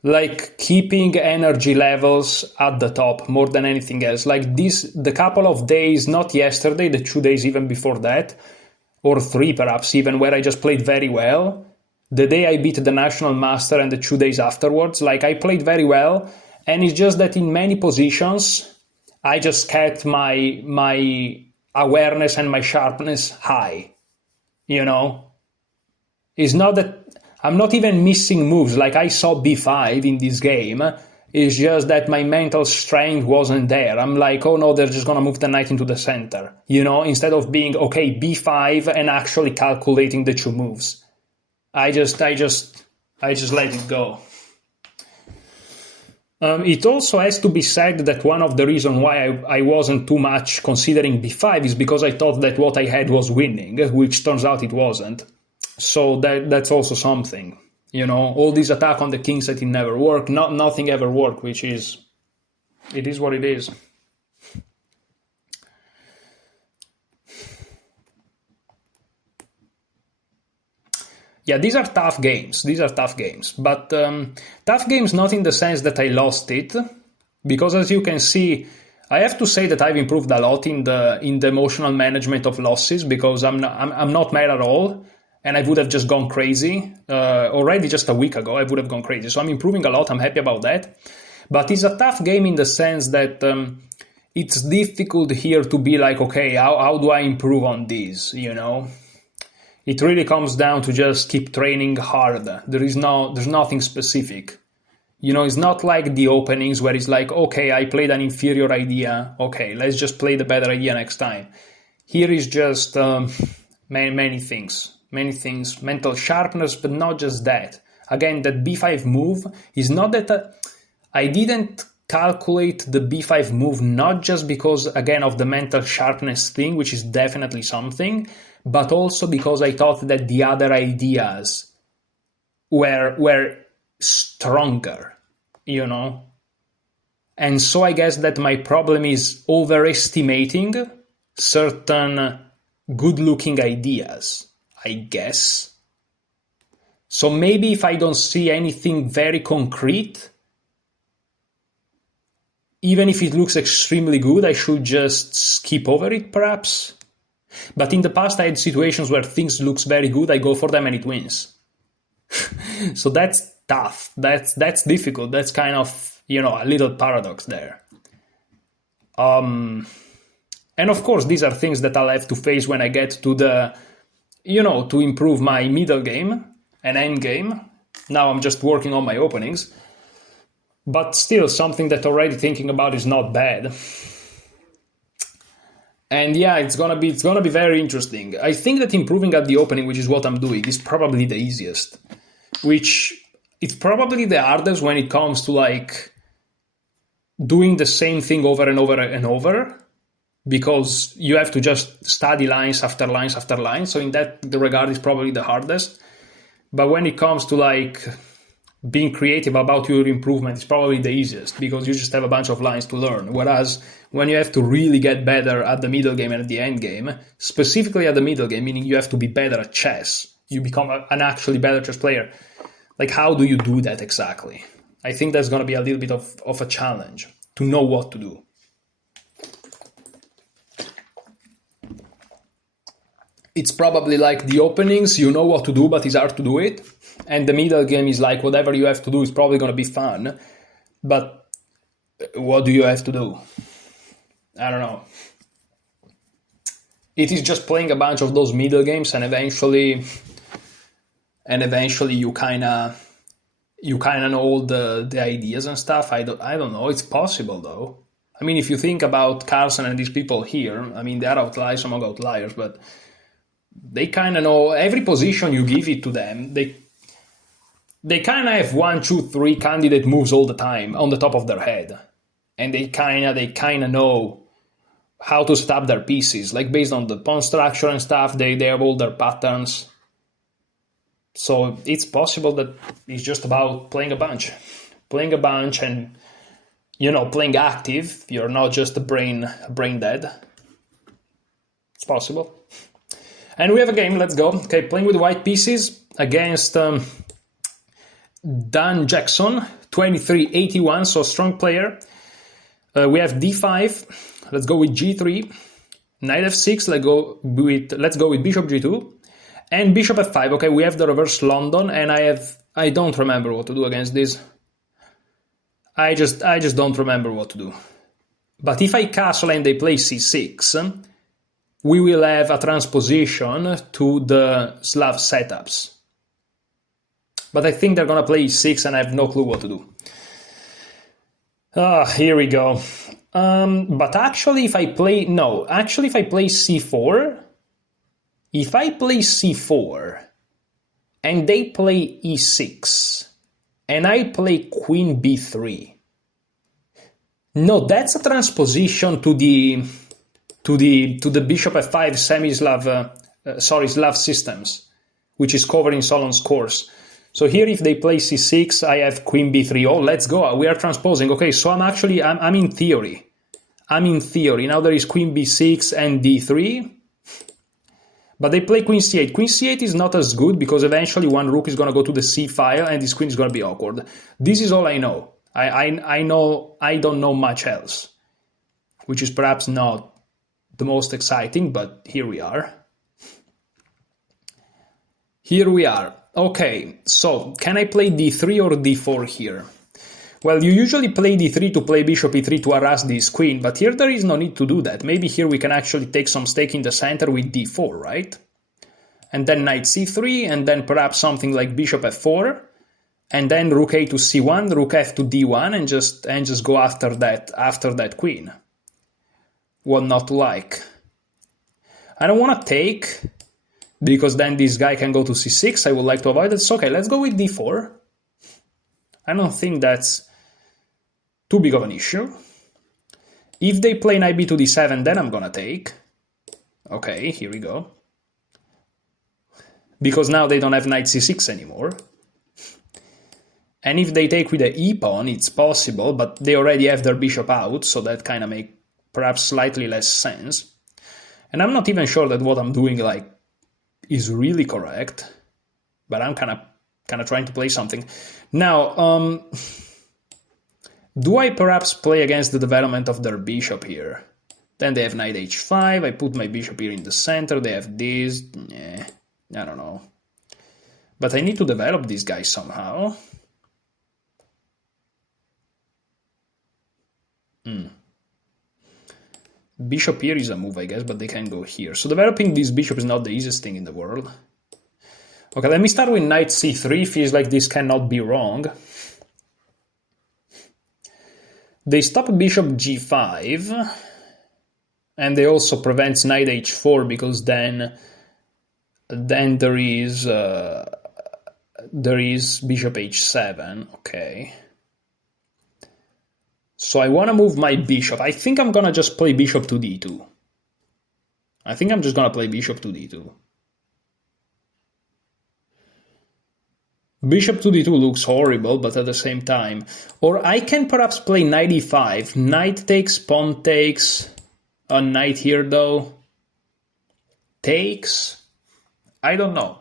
Like keeping energy levels at the top more than anything else. Like the couple of days, not yesterday, the 2 days even before that, or 3 perhaps even, where I just played very well. The day I beat the National Master and the 2 days afterwards, like I played very well, and it's just that in many positions, I just kept my awareness and my sharpness high, you know? It's not that I'm not even missing moves, like I saw b5 in this game. It's just that my mental strength wasn't there. I'm like, oh no, they're just gonna move the knight into the center, you know, instead of being, okay, b5 and actually calculating the two moves. I just let it go. It also has to be said that one of the reasons why I wasn't too much considering b5 is because I thought that what I had was winning, which turns out it wasn't. So that's also something. You know, all this attack on the king set, it never worked. Nothing ever worked, it is what it is. Yeah, these are tough games. But tough games not in the sense that I lost it, because as you can see, I have to say that I've improved a lot in the emotional management of losses, because I'm not mad at all, and I would have just gone crazy already just a week ago. I would have gone crazy. So I'm improving a lot. I'm happy about that. But it's a tough game in the sense that it's difficult here to be like, okay, how do I improve on this? You know. It really comes down to just keep training hard. There's nothing specific. You know, it's not like the openings where it's like, okay, I played an inferior idea. Okay, let's just play the better idea next time. Here is just many things. Mental sharpness, but not just that. Again, that b5 move is not that I didn't calculate the b5 move, not just because, again, of the mental sharpness thing, which is definitely something, but also because I thought that the other ideas were stronger, you know? And so I guess that my problem is overestimating certain good-looking ideas, I guess. So maybe if I don't see anything very concrete, even if it looks extremely good, I should just skip over it, perhaps. But in the past, I had situations where things looks very good, I go for them and it wins. So that's tough. That's difficult. That's kind of, you know, a little paradox there. And of course, these are things that I'll have to face when I get to the, you know, to improve my middle game and end game. Now I'm just working on my openings. But still, something that already thinking about is not bad. And yeah, it's gonna be very interesting. I think that improving at the opening, which is what I'm doing, is probably the easiest. Which it's probably the hardest when it comes to like doing the same thing over and over and over, because you have to just study lines after lines after lines. So in that regard, it's probably the hardest. But when it comes to like being creative about your improvement, is probably the easiest, because you just have a bunch of lines to learn. Whereas when you have to really get better at the middle game and at the end game, specifically at the middle game, meaning you have to be better at chess, you become an actually better chess player. Like, how do you do that exactly? I think that's going to be a little bit of a challenge to know what to do. It's probably like the openings, you know what to do, but it's hard to do it. And the middle game is like whatever you have to do is probably going to be fun. But what do you have to do? I don't know. It is just playing a bunch of those middle games, and eventually you kind of know all the ideas and stuff. I don't know. It's possible though. I mean, if you think about Carlsen and these people here, I mean, they are outliers among outliers, but they kind of know every position you give it to them. They kind of have 1, 2, 3 candidate moves all the time on the top of their head, and they kind of know how to set up their pieces, like based on the pawn structure and stuff. They have all their patterns. So it's possible that it's just about playing a bunch, and, you know, playing active. You're not just a brain dead. It's possible. And we have a game. Let's go. Okay, playing with white pieces against Dan Jackson, 2381. So strong player. We have d5. Let's go with g3. Knight f6. Let's go with bishop g2. And bishop f5. Okay, we have the reverse London, and I don't remember what to do against this. I just don't remember what to do. But if I castle and they play c6, we will have a transposition to the Slav setups. But I think they're going to play e6 and I have no clue what to do. Here we go. But actually if I play c4, if I play c4 and they play e6 and I play queen b3, no, that's a transposition to the bishop f5 Slav systems, which is covered in Solon's course. So here, if they play c6, I have queen b3. Oh, let's go. We are transposing. Okay, so I'm in theory. Now there is queen b6 and d3. But they play queen c8. Queen c8 is not as good because eventually one rook is going to go to the c file and this queen is going to be awkward. This is all I know. I don't know much else, which is perhaps not the most exciting, but here we are. Okay, so can I play d3 or d4 here? Well, you usually play d3 to play bishop e3 to harass this queen, but here there is no need to do that. Maybe here we can actually take some stake in the center with d4, right? And then knight c3, and then perhaps something like bishop f4, and then rook a to c1, rook f to d1, and just go after that queen. What not to like? I don't want to take, because then this guy can go to c6. I would like to avoid it. So, okay, let's go with d4. I don't think that's too big of an issue. If they play knight b to d7, then I'm gonna take. Okay, here we go. Because now they don't have knight c6 anymore. And if they take with the e-pawn, it's possible, but they already have their bishop out, so that kind of makes perhaps slightly less sense. And I'm not even sure that what I'm doing is really correct, but I'm kind of trying to play something. Now, do I perhaps play against the development of their bishop here? Then they have knight h5, I put my bishop here in the center, they have this, I don't know. But I need to develop this guy somehow. Bishop here is a move, I guess, but they can go here. So developing this bishop is not the easiest thing in the world. Okay, let me start with knight c3. Feels like this cannot be wrong. They stop bishop g5, and they also prevent knight h4 because then there is bishop h7. Okay. So I want to move my bishop. I think I'm going to just play bishop to d2. I think I'm just going to play bishop to d2. Bishop to d2 looks horrible, but at the same time. Or I can perhaps play knight e5. Knight takes, pawn takes. A knight here, though. Takes. I don't know.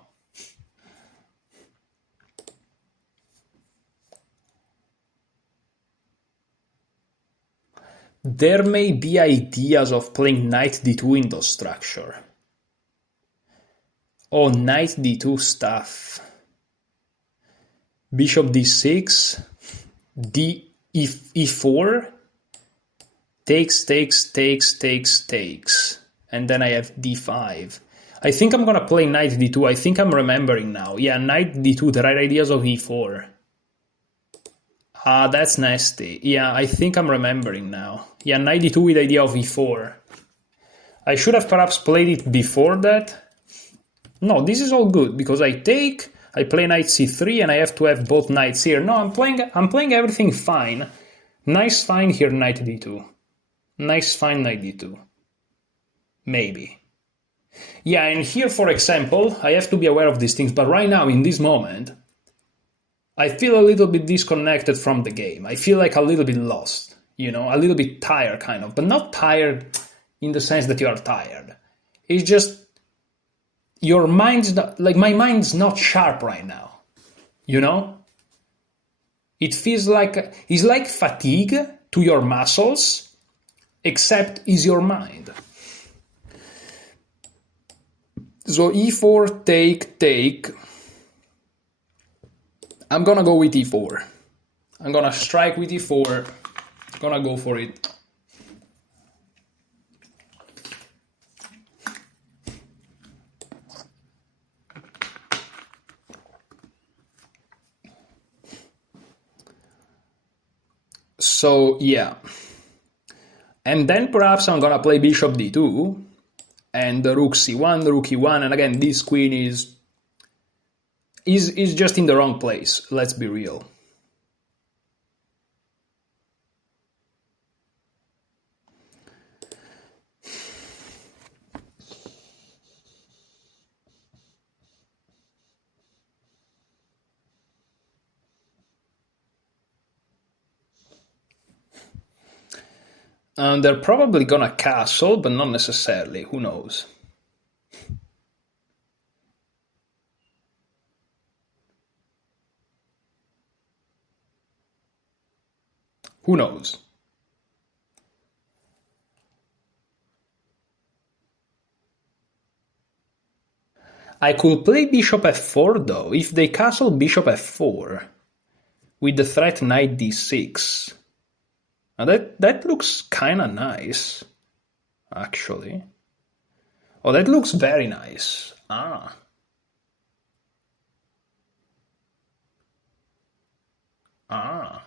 There may be ideas of playing knight d2 in the structure. Oh, knight d2 stuff. Bishop d6, e4, takes, and then I have d5. I think I'm gonna play knight d2. I think I'm remembering now. Yeah, knight d2, there are ideas of e4. Ah, that's nasty. Yeah, I think I'm remembering now. Yeah, knight d2 with idea of e4. I should have perhaps played it before that. No, this is all good, because I take, I play knight c3, and I have to have both knights here. No, I'm playing everything fine. Nice fine here, knight d2. Nice fine, knight d2. Maybe. Yeah, and here, for example, I have to be aware of these things, but right now, in this moment, I feel a little bit disconnected from the game. I feel like a little bit lost, you know, a little bit tired, kind of, but not tired in the sense that you are tired. It's just your mind's not, like my mind's not sharp right now, you know? It feels like, it's like fatigue to your muscles, except is your mind. So e4, take. I'm gonna go with e4. I'm gonna strike with e4. I'm gonna go for it. So yeah. And then perhaps I'm gonna play bishop d2 and rook c1, rook e1, and again this queen is just in the wrong place, let's be real. They're probably gonna castle, but not necessarily, who knows. Who knows? I could play bishop f4 though, if they castle bishop f4 with the threat knight d6. Now that looks kinda nice, actually. Oh, that looks very nice. Ah. Ah.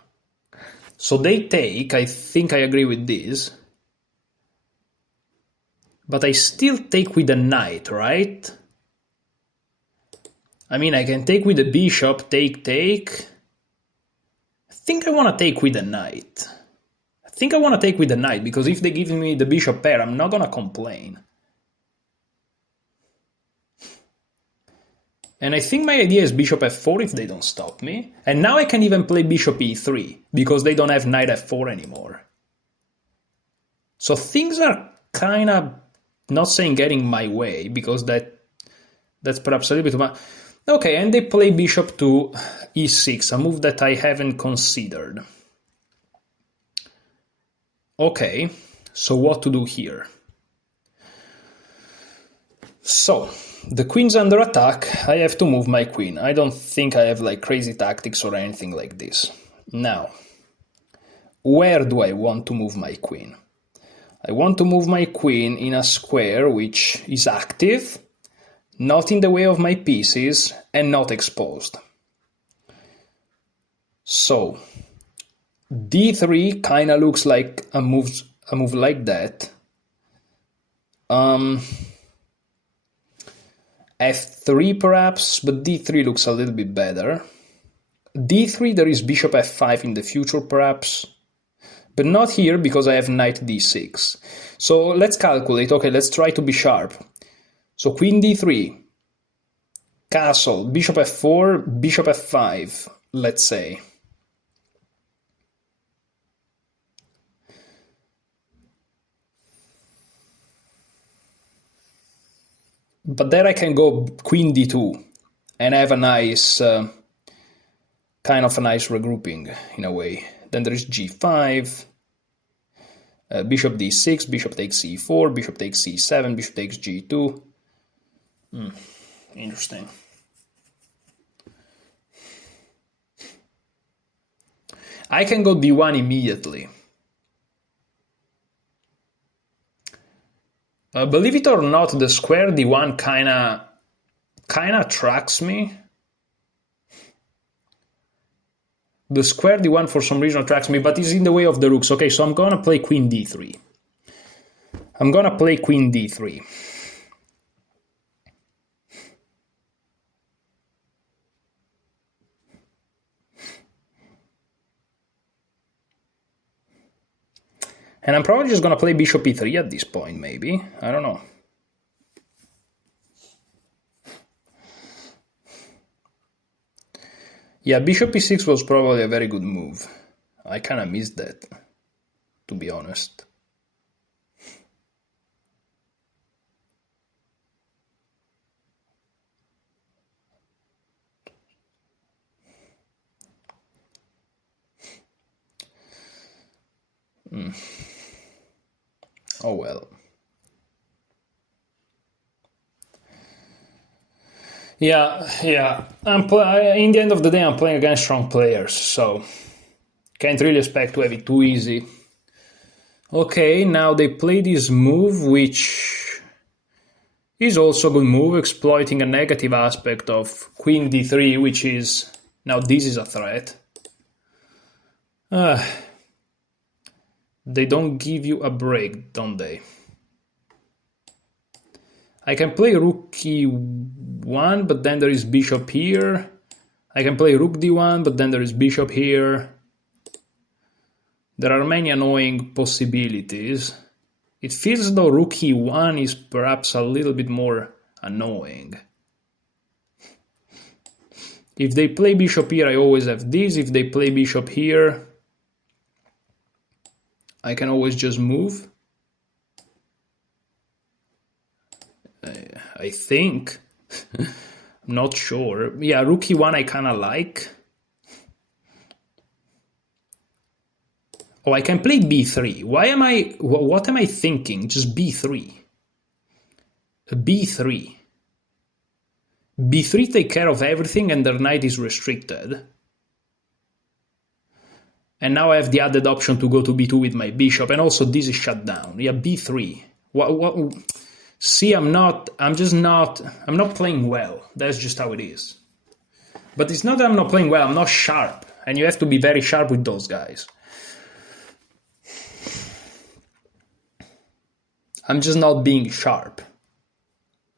So they take, I think I agree with this. But I still take with the knight, right? I mean, I can take with the bishop, take. I think I want to take with the knight. I think I want to take with the knight, because if they give me the bishop pair, I'm not going to complain. And I think my idea is bishop f4 if they don't stop me. And now I can even play bishop e3, because they don't have knight f4 anymore. So things are kind of, not saying getting my way, because that's perhaps a little bit too much. Okay, and they play bishop to e6, a move that I haven't considered. Okay, so what to do here? So, the queen's under attack, I have to move my queen. I don't think I have like crazy tactics or anything like this. Now, where do I want to move my queen? I want to move my queen in a square which is active, not in the way of my pieces, and not exposed. So, d3 kinda looks like a move like that. f3 perhaps, but d3 looks a little bit better. d3 there is bishop f5 in the future perhaps, but not here because I have knight d6. So let's calculate. Okay, let's try to be sharp. So queen d3, castle, bishop f4, bishop f5, let's say. But there I can go queen d2 and have a nice, kind of a nice regrouping in a way. Then there is g5, bishop d6, bishop takes c4, bishop takes c7, bishop takes g2. Interesting. I can go d1 immediately. Believe it or not, the square d1 kinda attracts me. The square d1 for some reason attracts me, but is in the way of the rooks. Okay, so I'm gonna play queen d3. I'm gonna play queen d3. And I'm probably just gonna play bishop e3 at this point, maybe. I don't know. Yeah, bishop e6 was probably a very good move. I kinda missed that, to be honest. Oh well. Yeah. In the end of the day, I'm playing against strong players, so can't really expect to have it too easy. Okay, now they play this move, which is also a good move, exploiting a negative aspect of queen d3, which is... Now this is a threat. They don't give you a break, don't they? I can play rook e1, but then there is bishop here. I can play rook d1, but then there is bishop here. There are many annoying possibilities. It feels as though rook e1 is perhaps a little bit more annoying. If they play bishop here, I always have this. If they play bishop here, I can always just move. I think. I'm not sure. Yeah, rook e1 I kind of like. Oh, I can play b3. What am I thinking? Just b3. b3. b3 take care of everything and their knight is restricted. And now I have the added option to go to b2 with my bishop, and also this is shut down. Yeah, b3. What? See, I'm not playing well. That's just how it is. But it's not that I'm not playing well, I'm not sharp. And you have to be very sharp with those guys. I'm just not being sharp.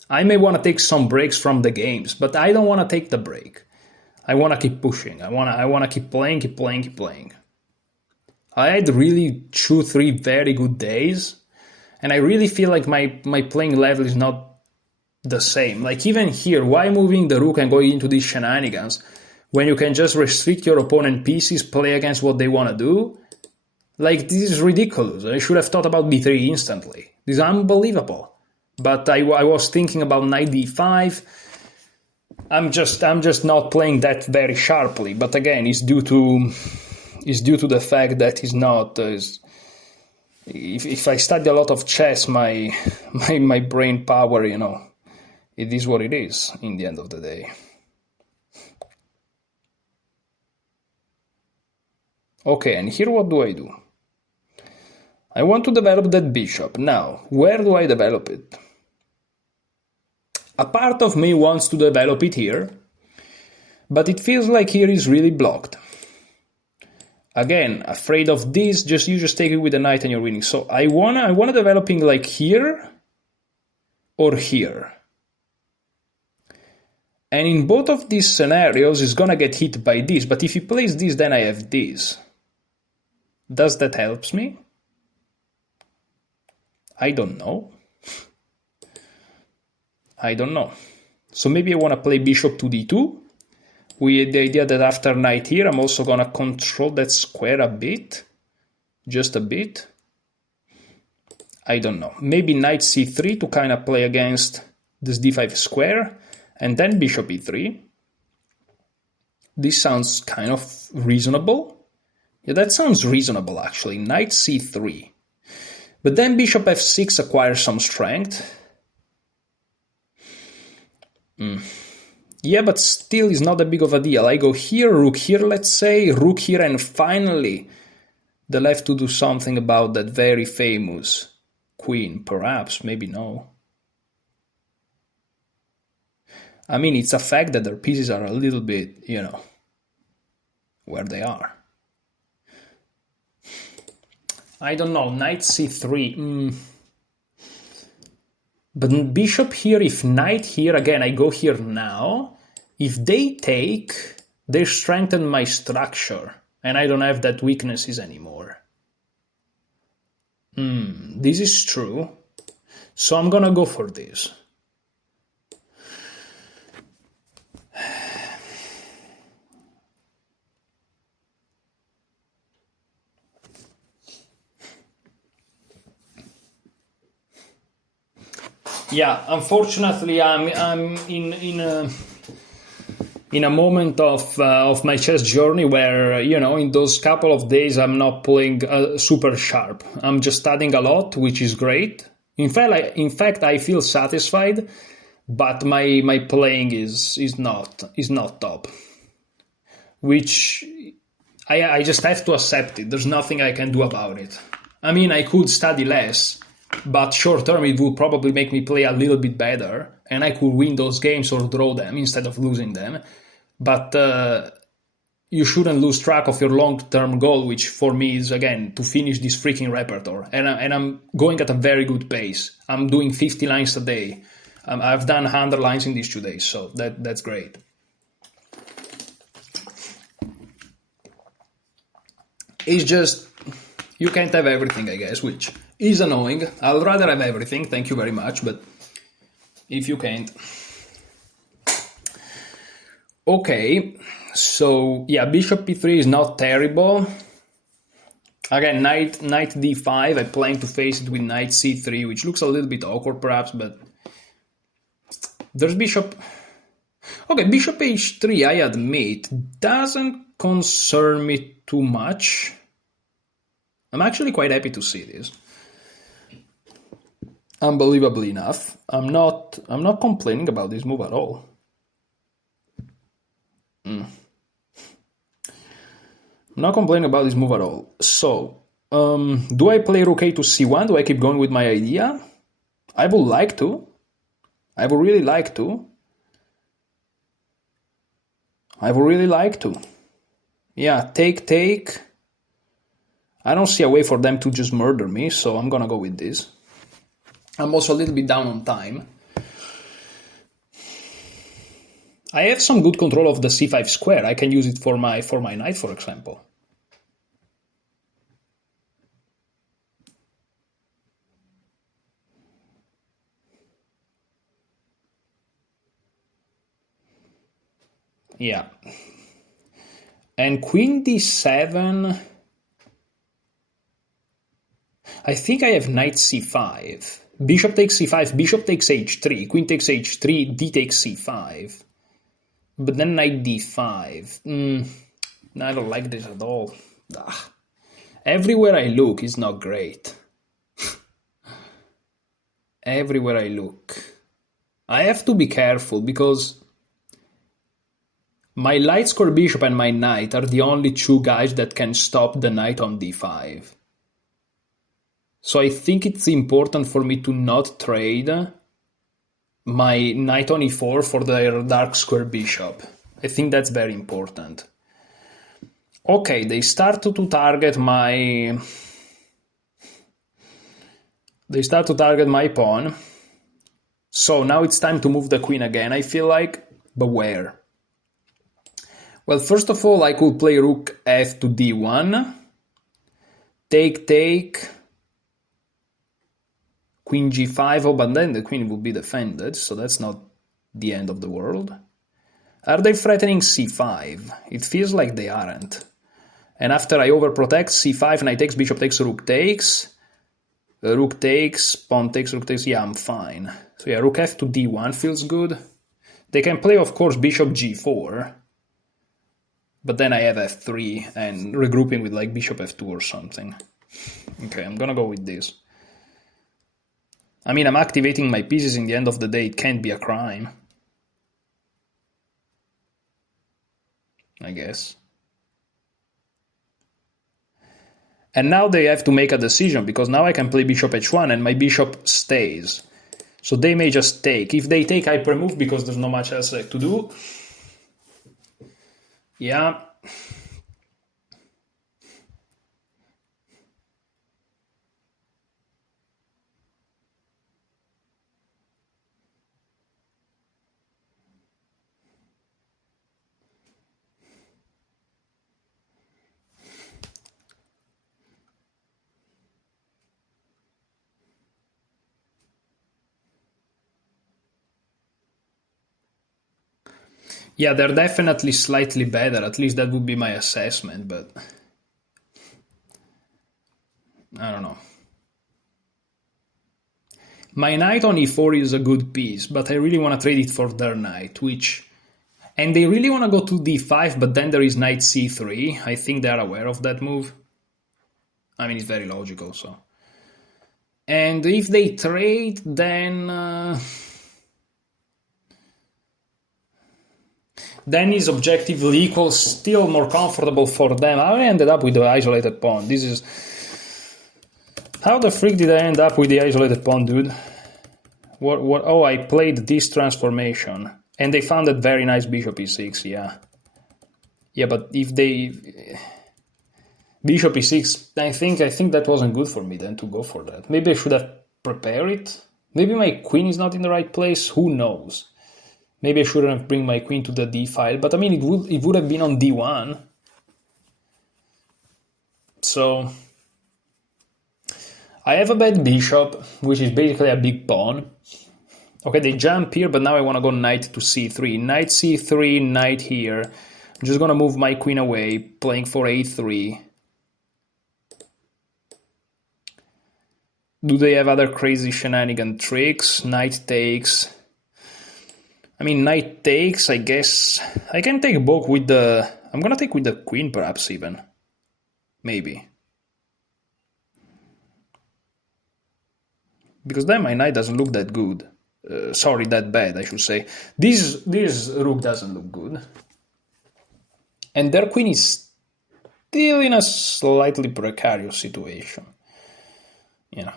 I may want to take some breaks from the games, but I don't want to take the break. I want to keep pushing. I want to keep playing. I had really 2-3 very good days, and I really feel like my playing level is not the same. Like even here, why moving the rook and going into these shenanigans when you can just restrict your opponent pieces, play against what they want to do? Like, this is ridiculous. I should have thought about b3 instantly. This is unbelievable. But I was thinking about knight d5. I'm just not playing that very sharply. But again, it's due to the fact that it's not. If I study a lot of chess, my brain power, it is what it is in the end of the day. Okay, and here what do? I want to develop that bishop. Now, where do I develop it? A part of me wants to develop it here, but it feels like here is really blocked. Again, afraid of this, you just take it with the knight and you're winning. So I wanna developing like here or here. And in both of these scenarios, it's gonna get hit by this, but if he plays this, then I have this. Does that help me? I don't know. So maybe I want to play bishop to d2 with the idea that after knight here, I'm also going to control that square a bit. Just a bit. I don't know. Maybe knight c3 to kind of play against this d5 square, and then bishop e3. This sounds kind of reasonable. Yeah, that sounds reasonable actually. Knight c3. But then bishop f6 acquires some strength. Yeah, but still is not that big of a deal. I go here, rook here, let's say, rook here, and finally they'll have to do something about that very famous queen. Perhaps, maybe no. I mean, it's a fact that their pieces are a little bit, where they are. I don't know, knight c3. But bishop here, if knight here, again, I go here now. If they take, they strengthen my structure, and I don't have that weaknesses anymore. This is true. So I'm gonna go for this. Yeah, unfortunately, I'm in a moment of my chess journey where in those couple of days I'm not playing super sharp. I'm just studying a lot, which is great. In fact, I feel satisfied, but my playing is not top. Which I just have to accept it. There's nothing I can do about it. I mean, I could study less. But short term, it would probably make me play a little bit better, and I could win those games or draw them instead of losing them. But you shouldn't lose track of your long-term goal, which for me is, again, to finish this freaking repertoire. And I'm going at a very good pace. I'm doing 50 lines a day. I've done 100 lines in these 2 days, so that's great. It's just, you can't have everything, I guess, which is annoying. I'd rather have everything, thank you very much, but if you can't. Okay, so yeah, bishop p3 is not terrible. Again, knight d5, I plan to face it with knight c3, which looks a little bit awkward perhaps, but there's bishop... Okay, bishop h3, I admit, doesn't concern me too much. I'm actually quite happy to see this. Unbelievably enough, I'm not complaining about this move at all. I'm not complaining about this move at all. So, do I play rook a to c1? Do I keep going with my idea? I would like to. I would really like to. I would really like to. Yeah, take. I don't see a way for them to just murder me, so I'm gonna go with this. I'm also a little bit down on time. I have some good control of the c5 square. I can use it for my knight, for example. Yeah. And queen d7... I think I have knight c5. Bishop takes c5, bishop takes h3, queen takes h3, d takes c5. But then knight d5. I don't like this at all. Everywhere I look is not great. Everywhere I look. I have to be careful because my light square bishop and my knight are the only two guys that can stop the knight on d5. So I think it's important for me to not trade my knight on e4 for the dark square bishop. I think that's very important. Okay, they start to target my... They start to target my pawn. So now it's time to move the queen again, I feel like. But where? Well, first of all, I could play rook f to d1. Take... Queen g5, oh, but then the queen would be defended, so that's not the end of the world. Are they threatening c5? It feels like they aren't. And after I overprotect, c5, knight takes, bishop takes, rook takes, pawn takes, rook takes, yeah, I'm fine. So yeah, rook f to d1 feels good. They can play, of course, bishop g4, but then I have f3 and regrouping with like bishop f2 or something. Okay, I'm gonna go with this. I mean, I'm activating my pieces in the end of the day. It can't be a crime. I guess. And now they have to make a decision, because now I can play bishop h1 and my bishop stays. So they may just take. If they take, I pre-move because there's not much else to do. Yeah. Yeah, they're definitely slightly better, at least that would be my assessment, but I don't know. My knight on e4 is a good piece, but I really want to trade it for their knight, which... And they really want to go to d5, but then there is knight c3. I think they're aware of that move. I mean, it's very logical, so... And if they trade, then... Then is objectively equal, still more comfortable for them. I ended up with the isolated pawn. This is... How the freak did I end up with the isolated pawn, dude? What? Oh, I played this transformation. And they found that very nice bishop e6, yeah. Yeah, but if they bishop e6, I think that wasn't good for me then to go for that. Maybe I should have prepared it. Maybe my queen is not in the right place. Who knows? Maybe I shouldn't have bring my queen to the d file. But I mean, it would have been on d1. So I have a bad bishop, which is basically a big pawn. Okay, they jump here, but now I want to go knight to c3. Knight c3, knight here. I'm just going to move my queen away, playing for a3. Do they have other crazy shenanigan tricks? Knight takes. I mean, knight takes, I guess. I can take both with the... I'm going to take with the queen, perhaps, even. Maybe. Because then my knight doesn't look that good. Sorry, that bad, I should say. This rook doesn't look good. And their queen is still in a slightly precarious situation. You know.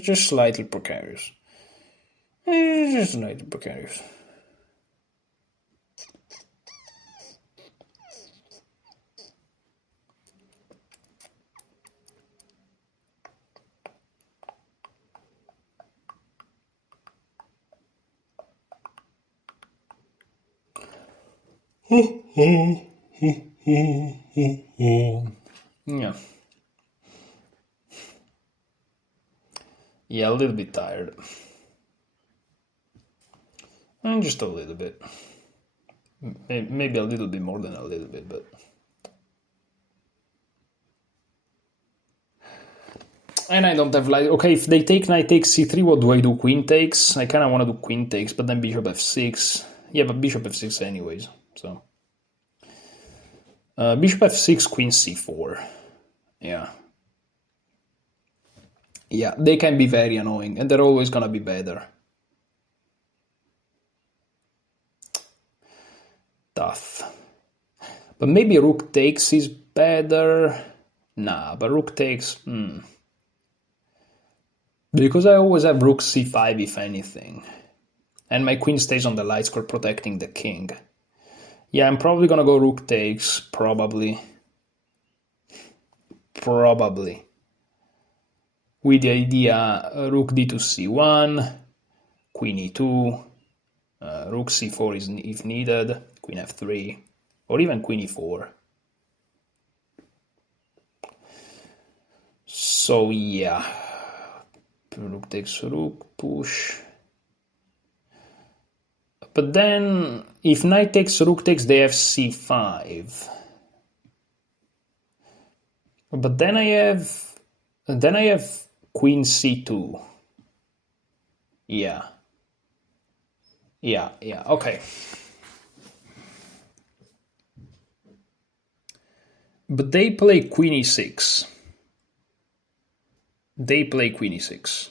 Just slightly precarious. Just slightly precarious. Yeah. Yeah, a little bit tired. And just a little bit. Maybe a little bit more than a little bit, but... And I don't have like... Okay, if they take knight takes c3, what do I do? Queen takes? I kind of want to do queen takes, but then bishop f6. Yeah, but bishop f6 anyways, so... bishop f6, queen c4. Yeah. Yeah, they can be very annoying, and they're always gonna be better. Tough. But maybe rook takes is better. Nah, but rook takes... Because I always have rook c5 if anything. And my queen stays on the light square protecting the king. Yeah, I'm probably gonna go rook takes, probably. Probably. With the idea rook d to c1, queen e2, rook c4 is if needed, queen f3, or even queen e4. So yeah, rook takes rook, push. But then, if knight takes rook takes, they have c5. But then I have queen c2. Yeah. Yeah, okay. But they play queen e6. They play queen e6.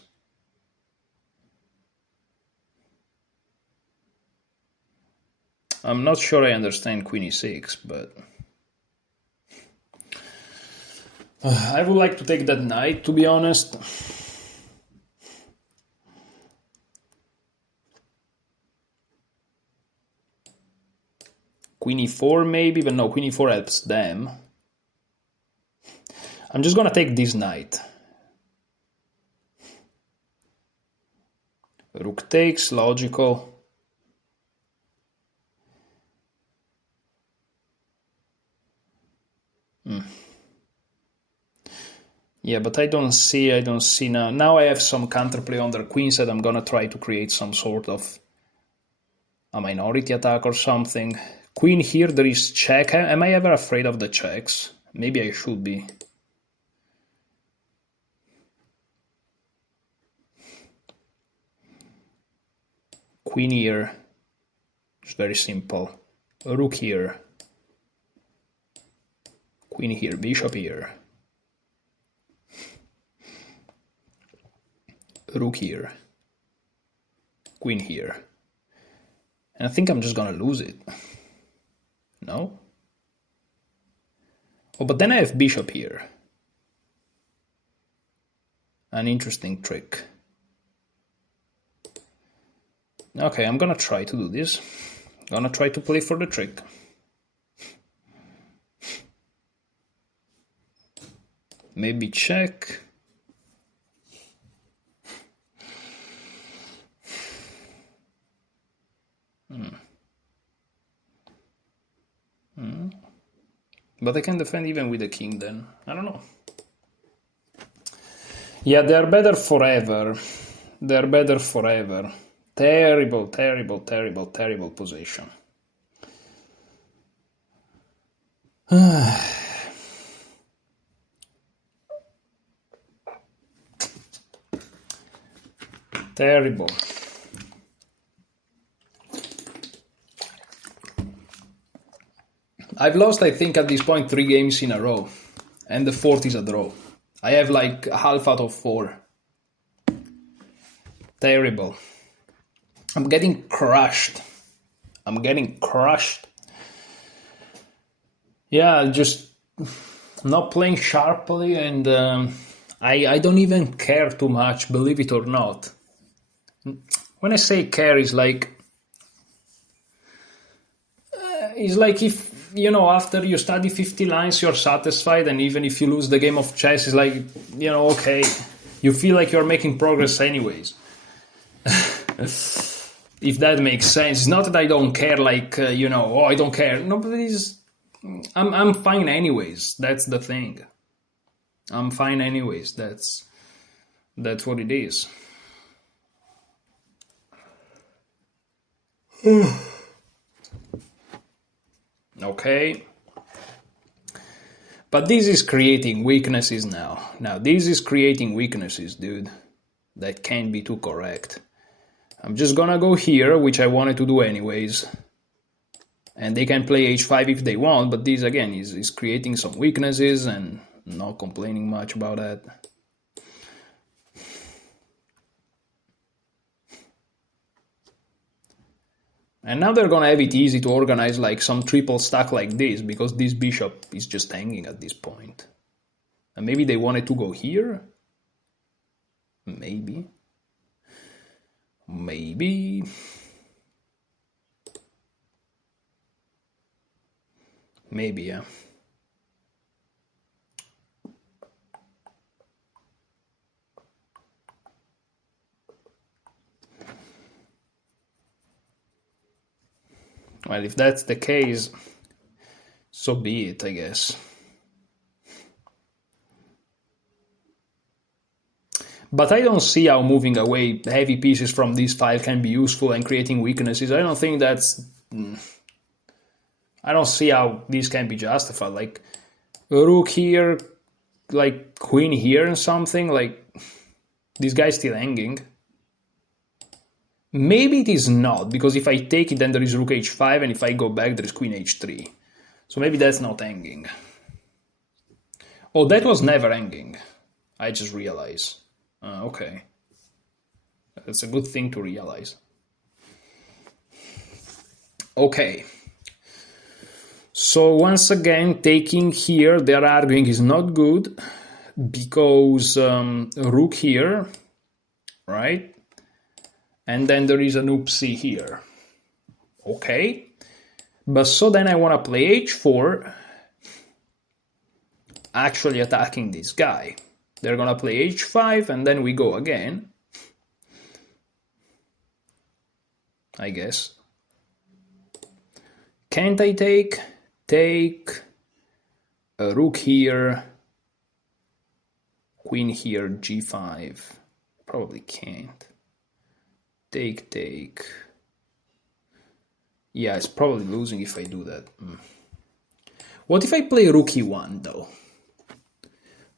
I'm not sure I understand queen e6, but... I would like to take that knight, to be honest. Queen e4 maybe, but no, queen e4 helps them. I'm just gonna take this knight. Rook takes, logical. Yeah, but I don't see now. Now I have some counterplay on their queens that I'm gonna try to create some sort of a minority attack or something. Queen here, there is check. Am I ever afraid of the checks? Maybe I should be. Queen here. It's very simple. Rook here. Queen here, bishop here. Rook here. Queen here. And I think I'm just gonna lose it. No? Oh, but then I have bishop here. An interesting trick. Okay, I'm gonna try to do this. Gonna try to play for the trick. Maybe check. But I can defend even with the king then. I don't know. Yeah, they're better forever. They're better forever. Terrible, terrible, terrible, terrible position. Terrible. I've lost, I think, at this point 3 games in a row. And the 4th is a draw. I have like half out of 4. Terrible. I'm getting crushed. I'm getting crushed. Yeah, just not playing sharply, and I don't even care too much, believe it or not. When I say care, it's like if, you know, after you study 50 lines, you're satisfied, and even if you lose the game of chess, it's like, you know, okay, you feel like you're making progress anyways. If that makes sense. It's not that I don't care, like, you know, oh, I don't care. No, but I'm fine anyways. That's the thing. I'm fine anyways. That's what it is. Okay. But this is creating weaknesses now. Now, this is creating weaknesses, dude. That can't be too correct. I'm just gonna go here, which I wanted to do anyways. And they can play h5 if they want, but this, again, is creating some weaknesses, and not complaining much about that. And now they're gonna have it easy to organize like some triple stack like this, because this bishop is just hanging at this point. And maybe they wanted to go here? Maybe. Maybe. Maybe, yeah. Well, if that's the case, so be it, I guess. But I don't see how moving away heavy pieces from this file can be useful and creating weaknesses. I don't think that's... I don't see how this can be justified. Like, rook here, like queen here and something, like, this guy's still hanging. Maybe it is not, because if I take it, then there is rook h5, and if I go back, there is queen h3. So maybe that's not hanging. Oh, that was never hanging. I just realized. Okay. That's a good thing to realize. Okay. So once again, taking here, they're arguing is not good, because rook here, right? And then there is an oopsie here. Okay. But so then I want to play h4, actually attacking this guy. They're going to play h5, and then we go again. I guess. Can't I take a rook here, queen here, g5? Probably can't. Take. Yeah, it's probably losing if I do that. What if I play rook e1, though?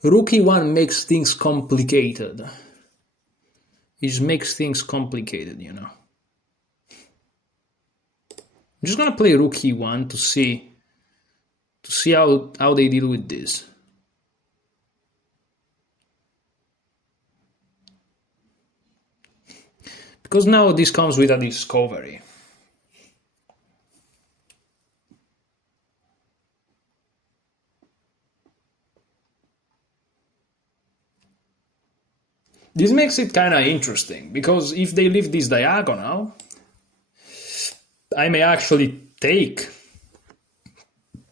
Rook e1 makes things complicated. It just makes things complicated, you know. I'm just gonna play rook e1 to see how they deal with this. Because now this comes with a discovery. This makes it kind of interesting, because if they leave this diagonal, I may actually take,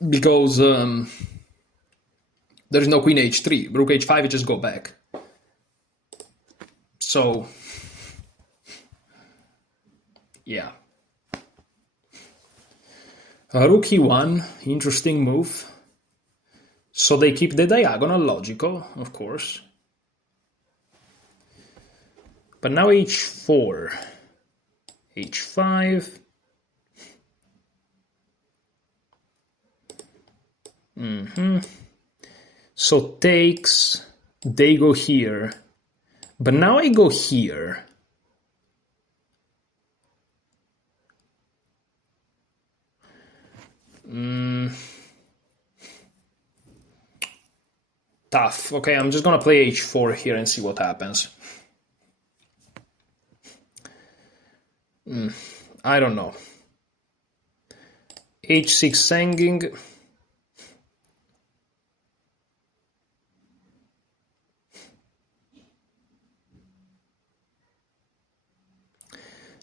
because There is no queen h3. Rook h5, you just go back. So, yeah. Rook e1, interesting move. So they keep the diagonal, logical, of course. But now h4, h5. So takes, they go here. But now I go here. Tough. Okay, I'm just gonna play h4 here and see what happens. I don't know. h6 hanging.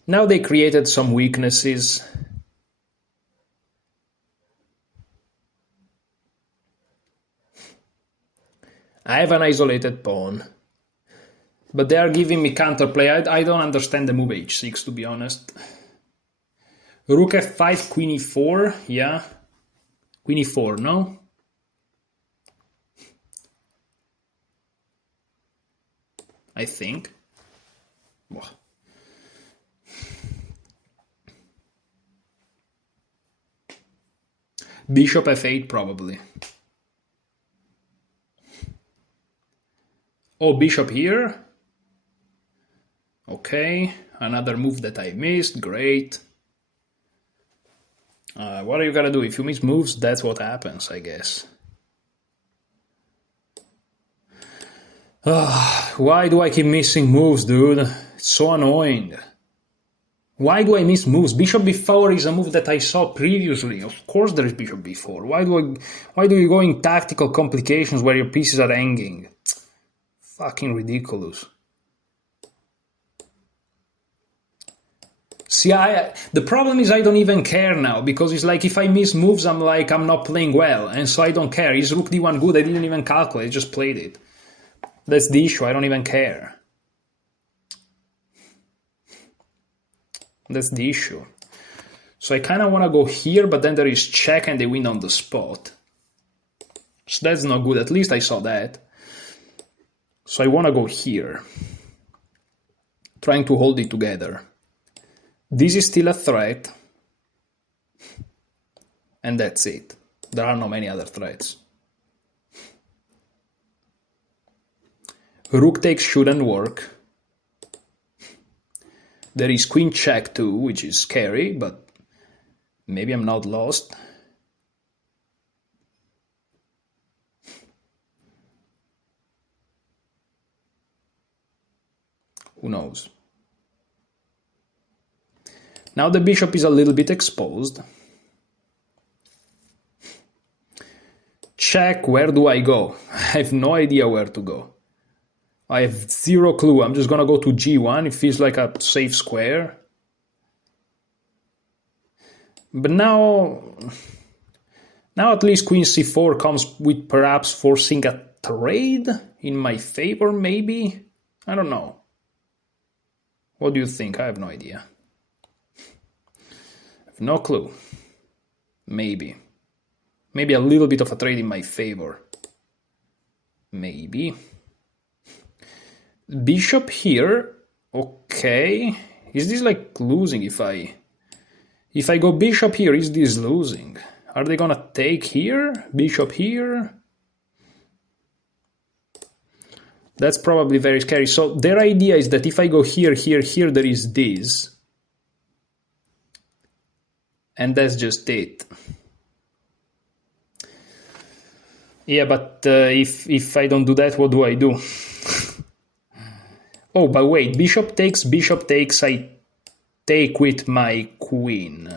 Now they created some weaknesses. I have an isolated pawn. But they are giving me counterplay. I don't understand the move h6, to be honest. Rook f5, queen e4, yeah. Queen e4, no? I think. Bishop f8, probably. Oh, bishop here. Okay, another move that I missed, great. What are you gonna do? If you miss moves, that's what happens, I guess. Why do I keep missing moves, dude? It's so annoying. Why do I miss moves? Bishop b4 is a move that I saw previously. Of course there is bishop b4. Why do you go in tactical complications where your pieces are hanging? Fucking ridiculous. See, the problem is I don't even care now, because it's like if I miss moves, I'm like, I'm not playing well, and so I don't care. Is rook d1 good? I didn't even calculate, I just played it. That's the issue, I don't even care. That's the issue. So I kind of want to go here, but then there is check and they win on the spot. So that's not good, at least I saw that. So I want to go here. Trying to hold it together. This is still a threat. And that's it. There are not many other threats. Rook takes shouldn't work. There is queen check too, which is scary, but maybe I'm not lost. Who knows? Now the bishop is a little bit exposed. Check, where do I go? I have no idea where to go. I have zero clue. I'm just gonna go to g1. It feels like a safe square. But now at least queen c4 comes with perhaps forcing a trade in my favor, maybe? I don't know. What do you think? I have no idea. I have no clue. Maybe. Maybe a little bit of a trade in my favor. Maybe. Bishop here. Okay. Is this like losing if I go bishop here, is this losing? Are they gonna take here? Bishop here? That's probably very scary. So their idea is that if I go here, here, here, there is this. And that's just it. Yeah, but if I don't do that, what do I do? Oh, but wait, bishop takes, I take with my queen.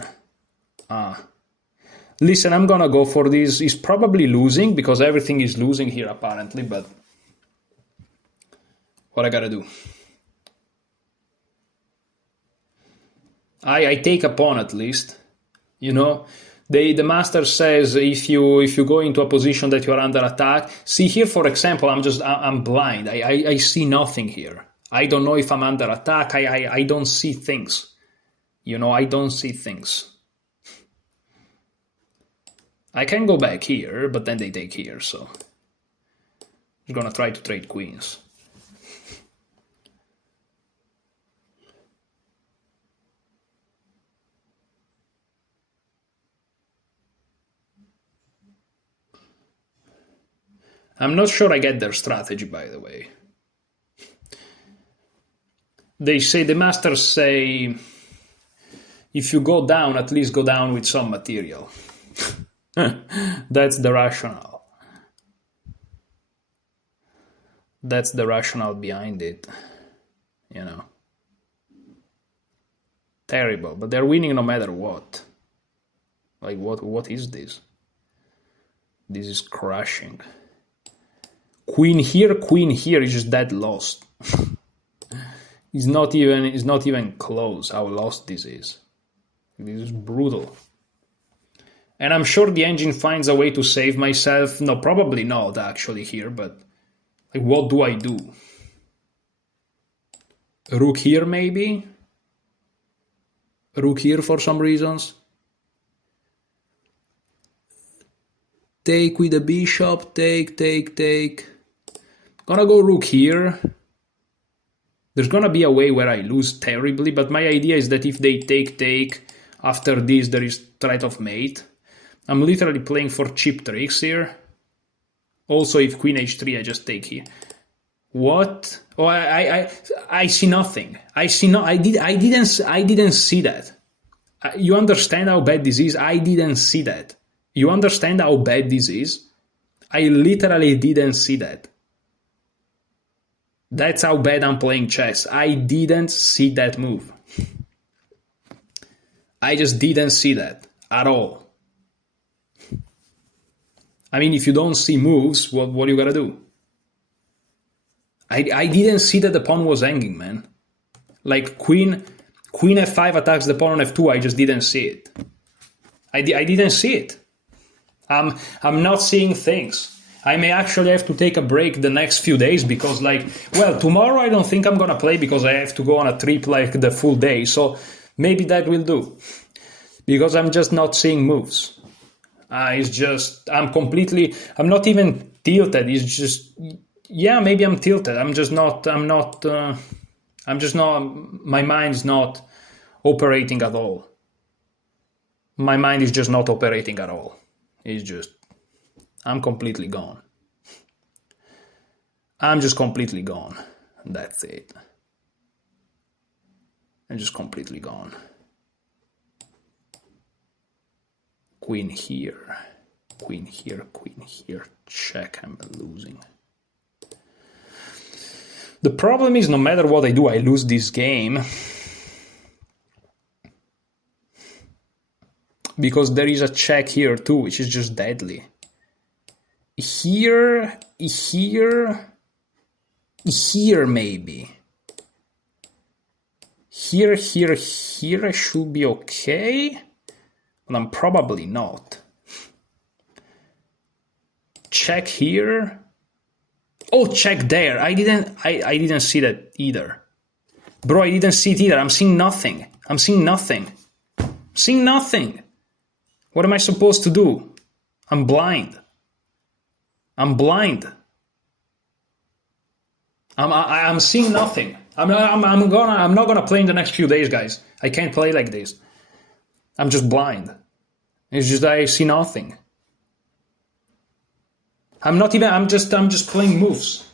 Listen, I'm gonna go for this. He's probably losing, because everything is losing here apparently, but what I gotta do? I take a pawn at least. You know, The master says if you go into a position that you're under attack. See here, for example, I'm blind. I see nothing here. I don't know if I'm under attack. I don't see things. You know, I don't see things. I can go back here, but then they take here, so I'm gonna try to trade queens. I'm not sure I get their strategy, by the way. They say, the masters say, if you go down, at least go down with some material. That's the rationale. That's the rationale behind it, you know. Terrible, but they're winning no matter what. Like, what is this? This is crushing. Queen here is just dead lost. It's not even close how lost this is. This is brutal. And I'm sure the engine finds a way to save myself. No, probably not actually here, but like, what do I do? Rook here maybe? Rook here for some reasons? Take with the bishop, take. Gonna go rook here. There's gonna be a way where I lose terribly, but my idea is that if they take, after this there is threat of mate. I'm literally playing for cheap tricks here. Also, if queen h3, I just take here. What? Oh, I see nothing. I didn't see that. You understand how bad this is? I didn't see that. You understand how bad this is? I literally didn't see that. That's how bad I'm playing chess. I didn't see that move. I just didn't see that at all. I mean, if you don't see moves, what you gotta do? I didn't see that the pawn was hanging, man. Like queen f5 attacks the pawn on f2, I just didn't see it. I didn't see it. I'm not seeing things. I may actually have to take a break the next few days because, like, well, tomorrow I don't think I'm gonna play because I have to go on a trip like the full day. So maybe that will do. Because I'm just not seeing moves. It's just, I'm not even tilted. It's just, yeah, maybe I'm tilted. My mind is not operating at all. My mind is just not operating at all. It's just, I'm completely gone. I'm just completely gone. That's it. I'm just completely gone. Queen here, check, I'm losing. The problem is, no matter what I do, I lose this game. Because there is a check here too, which is just deadly. Here maybe. Here I should be okay. But I'm probably not. Check here. Oh, check there. I didn't see that either. Bro, I didn't see it either. I'm seeing nothing. Seeing nothing. What am I supposed to do? I'm blind. I'm seeing nothing. I'm not gonna play in the next few days, guys. I can't play like this. I'm just blind. It's just I see nothing. I'm just playing moves.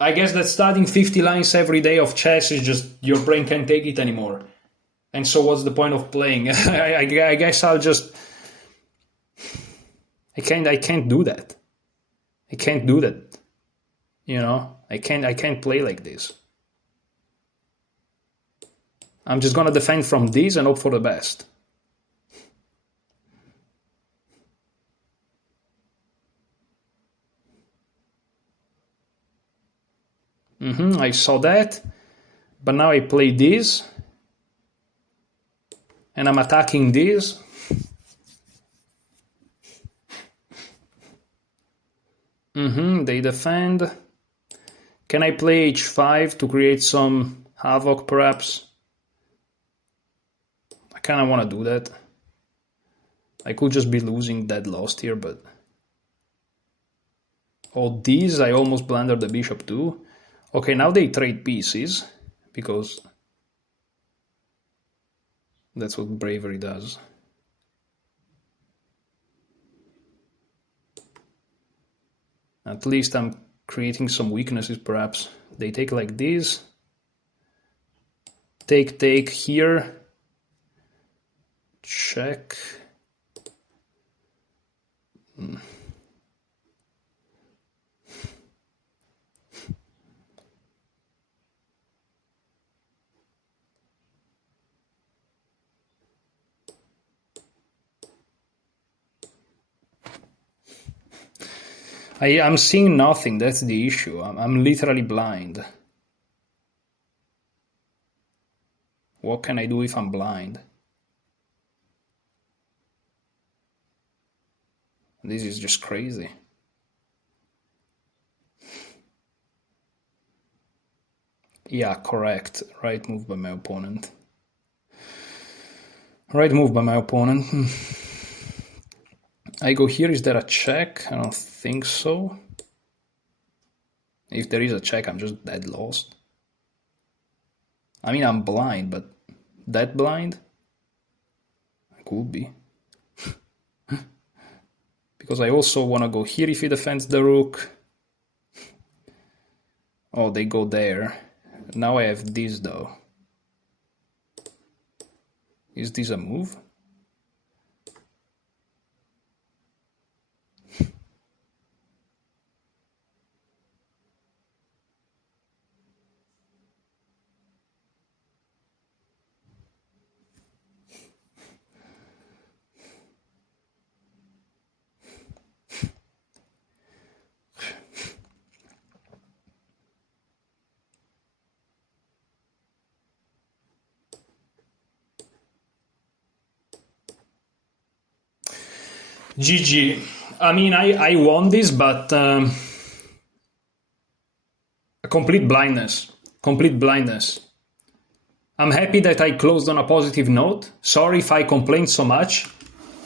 I guess that studying 50 lines every day of chess is just, your brain can't take it anymore. And so what's the point of playing? I guess I'll just, I can't do that. I can't do that. You know, I can't play like this. I'm just gonna defend from this and hope for the best. I saw that, but now I play this. and I'm attacking this. They defend. Can I play h5 to create some havoc, perhaps? I kind of want to do that. I could just be losing dead lost here, but... Oh, these, I almost blundered the bishop too. Okay, now they trade pieces, because that's what bravery does. At least I'm creating some weaknesses, perhaps. They take like this. Take here. Check. I'm seeing nothing, that's the issue. I'm literally blind. What can I do if I'm blind? This is just crazy. Yeah, correct. Right move by my opponent. Right move by my opponent. I go here, is there a check? I don't think so. If there is a check, I'm just dead lost. I mean, I'm blind, but that blind? I could be. Because I also want to go here if he defends the rook. Oh, they go there. Now I have this though. Is this a move? GG. I mean, I won this, but a complete blindness. Complete blindness. I'm happy that I closed on a positive note. Sorry if I complained so much,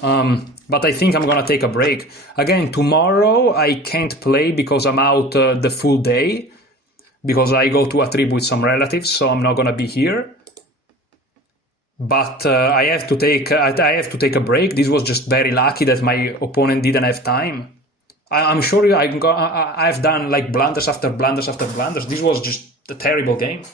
but I think I'm gonna take a break. Again, tomorrow I can't play because I'm out the full day, because I go to a trip with some relatives, so I'm not gonna be here. But I have to take a break. This was just very lucky that my opponent didn't have time. I'm sure I've done like blunders after blunders after blunders. This was just a terrible game.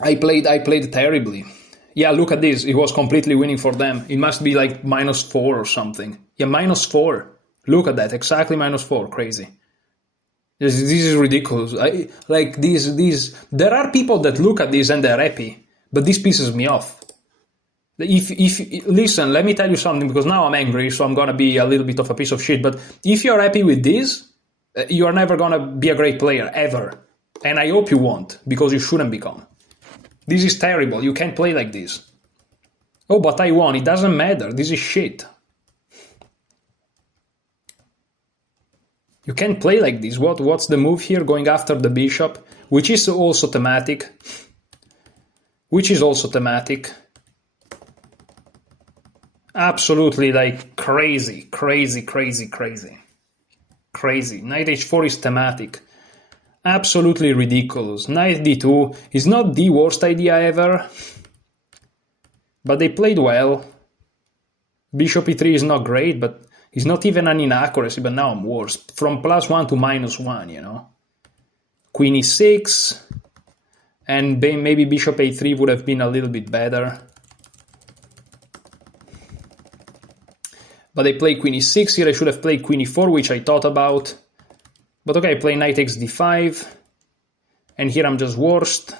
I played terribly. Yeah, look at this. It was completely winning for them. It must be like -4 or something. Yeah, -4. Look at that, exactly -4. Crazy. This is ridiculous. Like these. There are people that look at this and they're happy, but this pisses me off. If listen, let me tell you something, because now I'm angry, so I'm gonna be a little bit of a piece of shit. But if you're happy with this, you are never gonna be a great player ever, and I hope you won't, because you shouldn't become. This is terrible. You can't play like this. Oh, but I won. It doesn't matter. This is shit. You can't play like this. What's the move here? Going after the bishop, which is also thematic. Absolutely, like crazy. Knight h4 is thematic. Absolutely ridiculous. Knight d2 is not the worst idea ever, but they played well. Bishop e3 is not great, but it's not even an inaccuracy, but now I'm worse. From +1 to -1, you know. Queen e6, and maybe bishop a3 would have been a little bit better. But they play queen e6 here. I should have played queen e4, which I thought about. But okay, I play knight takes d5, and here I'm just worst.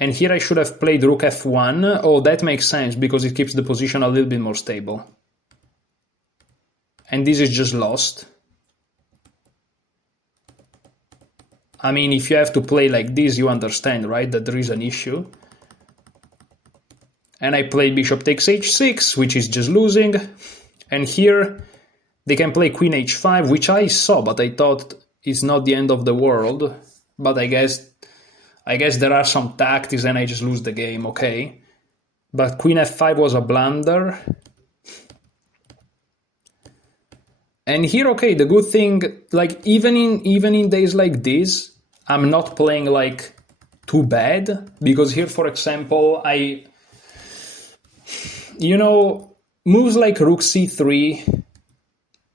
And here I should have played rook f1. Oh, that makes sense, because it keeps the position a little bit more stable. and this is just lost. I mean, if you have to play like this, you understand, right, that there is an issue. And I play bishop takes h6, which is just losing. And here they can play queen h5, which I saw, but I thought it's not the end of the world. But I guess there are some tactics and I just lose the game, okay. But queen f5 was a blunder. And here, okay, the good thing, like even in days like this, I'm not playing like too bad, because here, for example, moves like rook c3,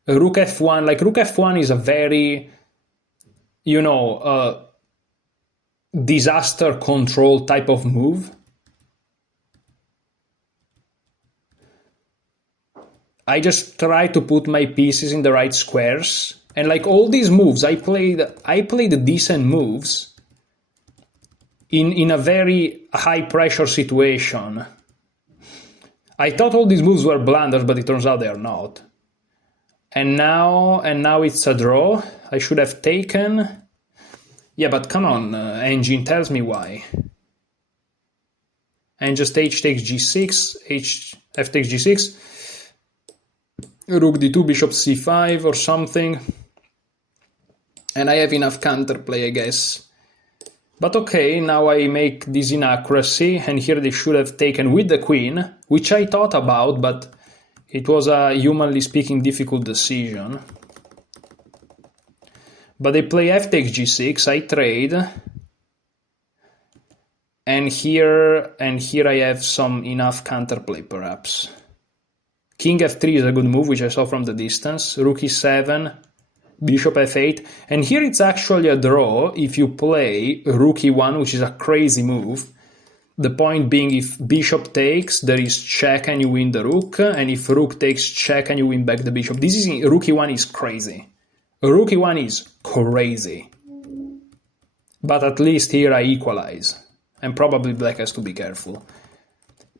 rook f1, like rook f1 is a very, disaster control type of move. I just try to put my pieces in the right squares, and like all these moves, I played decent moves in a very high pressure situation. I thought all these moves were blunders, but it turns out they are not. And now it's a draw. I should have taken. Yeah, but come on, engine, tells me why. And just h takes g6, f takes g6. Rook d2, bishop c5 or something. And I have enough counterplay, I guess. But okay, now I make this inaccuracy, and here they should have taken with the queen, which I thought about, but it was a, humanly speaking, difficult decision. But they play f takes g6, I trade. And here I have some enough counterplay, perhaps. King f3 is a good move, which I saw from the distance. Rook e7, bishop f8. And here it's actually a draw if you play rook e1, which is a crazy move. The point being, if bishop takes, there is check and you win the rook. And if rook takes check and you win back the bishop. Rook e1 is crazy. Rook e1 is crazy. But at least here I equalize. And probably black has to be careful.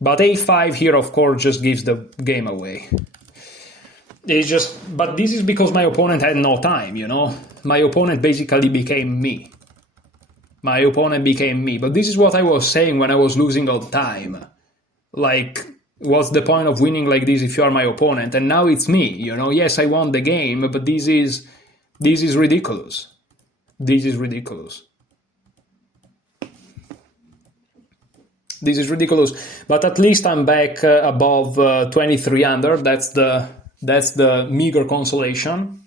But a5 here, of course, just gives the game away. But this is because my opponent had no time, My opponent basically became me. But this is what I was saying when I was losing all the time. Like, what's the point of winning like this if you are my opponent? And now it's me, Yes, I won the game, but this is ridiculous. This is ridiculous. This is ridiculous, but at least I'm back above 23 under. That's the meager consolation.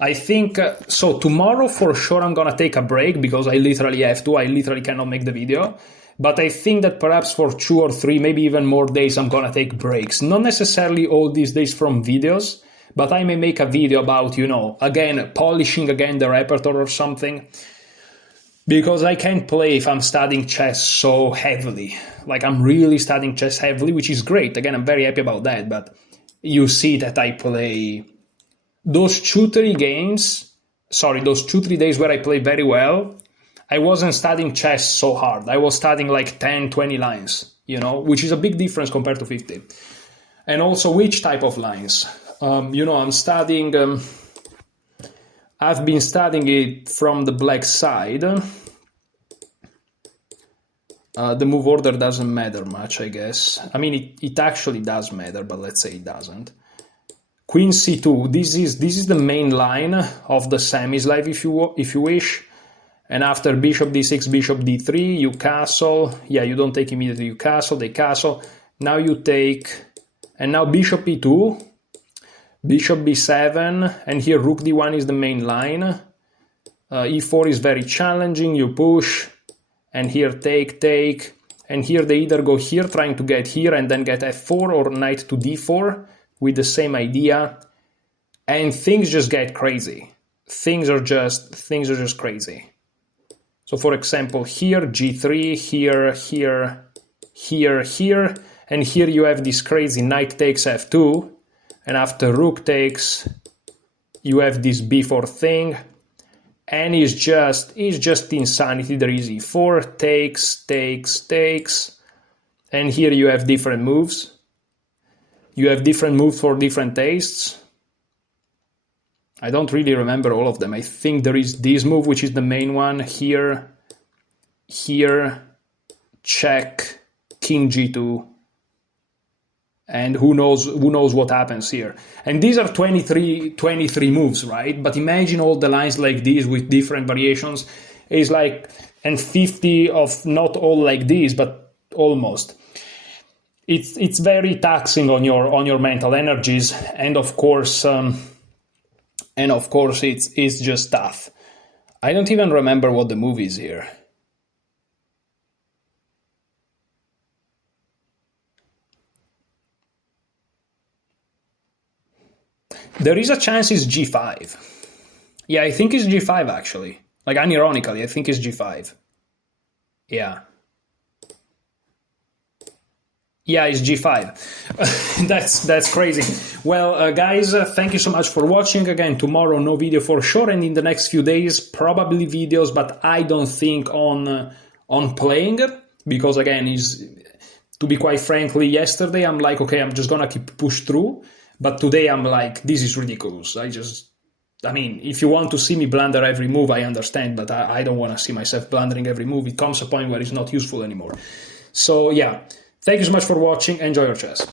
I think so. Tomorrow for sure I'm gonna take a break because I literally have to. I literally cannot make the video. But I think that perhaps for 2 or 3, maybe even more days, I'm gonna take breaks. Not necessarily all these days from videos, but I may make a video about again polishing again the repertoire or something. Because I can't play if I'm studying chess so heavily. Like, I'm really studying chess heavily, which is great. Again, I'm very happy about that. But you see that I play those 2-3 days where I play very well, I wasn't studying chess so hard. I was studying like 10, 20 lines, which is a big difference compared to 50. And also which type of lines. I'm studying... I've been studying it from the black side. The move order doesn't matter much, I guess. I mean, it actually does matter, but let's say it doesn't. Queen c2. This is the main line of the semi-slave, if you wish. And after bishop d6, bishop d3, you castle. Yeah, you don't take immediately. You castle. They castle. Now you take, and now bishop e2. Bishop b7, and here rook d1 is the main line. E4 is very challenging, you push, and here take, and here they either go here trying to get here and then get f4 or knight to d4 with the same idea, and things just get crazy. Things are just crazy. So for example, here g3, here, and here you have this crazy knight takes f2. And after rook takes, you have this b4 thing, and it's just insanity. There is e4, takes, and here you have different moves. You have different moves for different tastes. I don't really remember all of them. I think there is this move, which is the main one, here, check, king g2, and who knows what happens here. And these are 23 moves, right? But imagine all the lines like these with different variations. It's like, and 50 of not all like this, but almost. It's very taxing on your mental energies, and of course it's just tough. I don't even remember what the move is here. There is a chance it's g5. Yeah, I think it's g5 actually. Like, unironically, I think it's g5. Yeah. Yeah, it's g5. That's crazy. Well, guys, thank you so much for watching. Again, tomorrow no video for sure, and in the next few days probably videos, but I don't think on playing, because again, to be quite frankly, yesterday I'm like, okay, I'm just gonna keep push through, but today I'm like, this is ridiculous. I mean, if you want to see me blunder every move, I understand, but I don't want to see myself blundering every move. It comes a point where it's not useful anymore. So yeah. Thank you so much for watching. Enjoy your chess.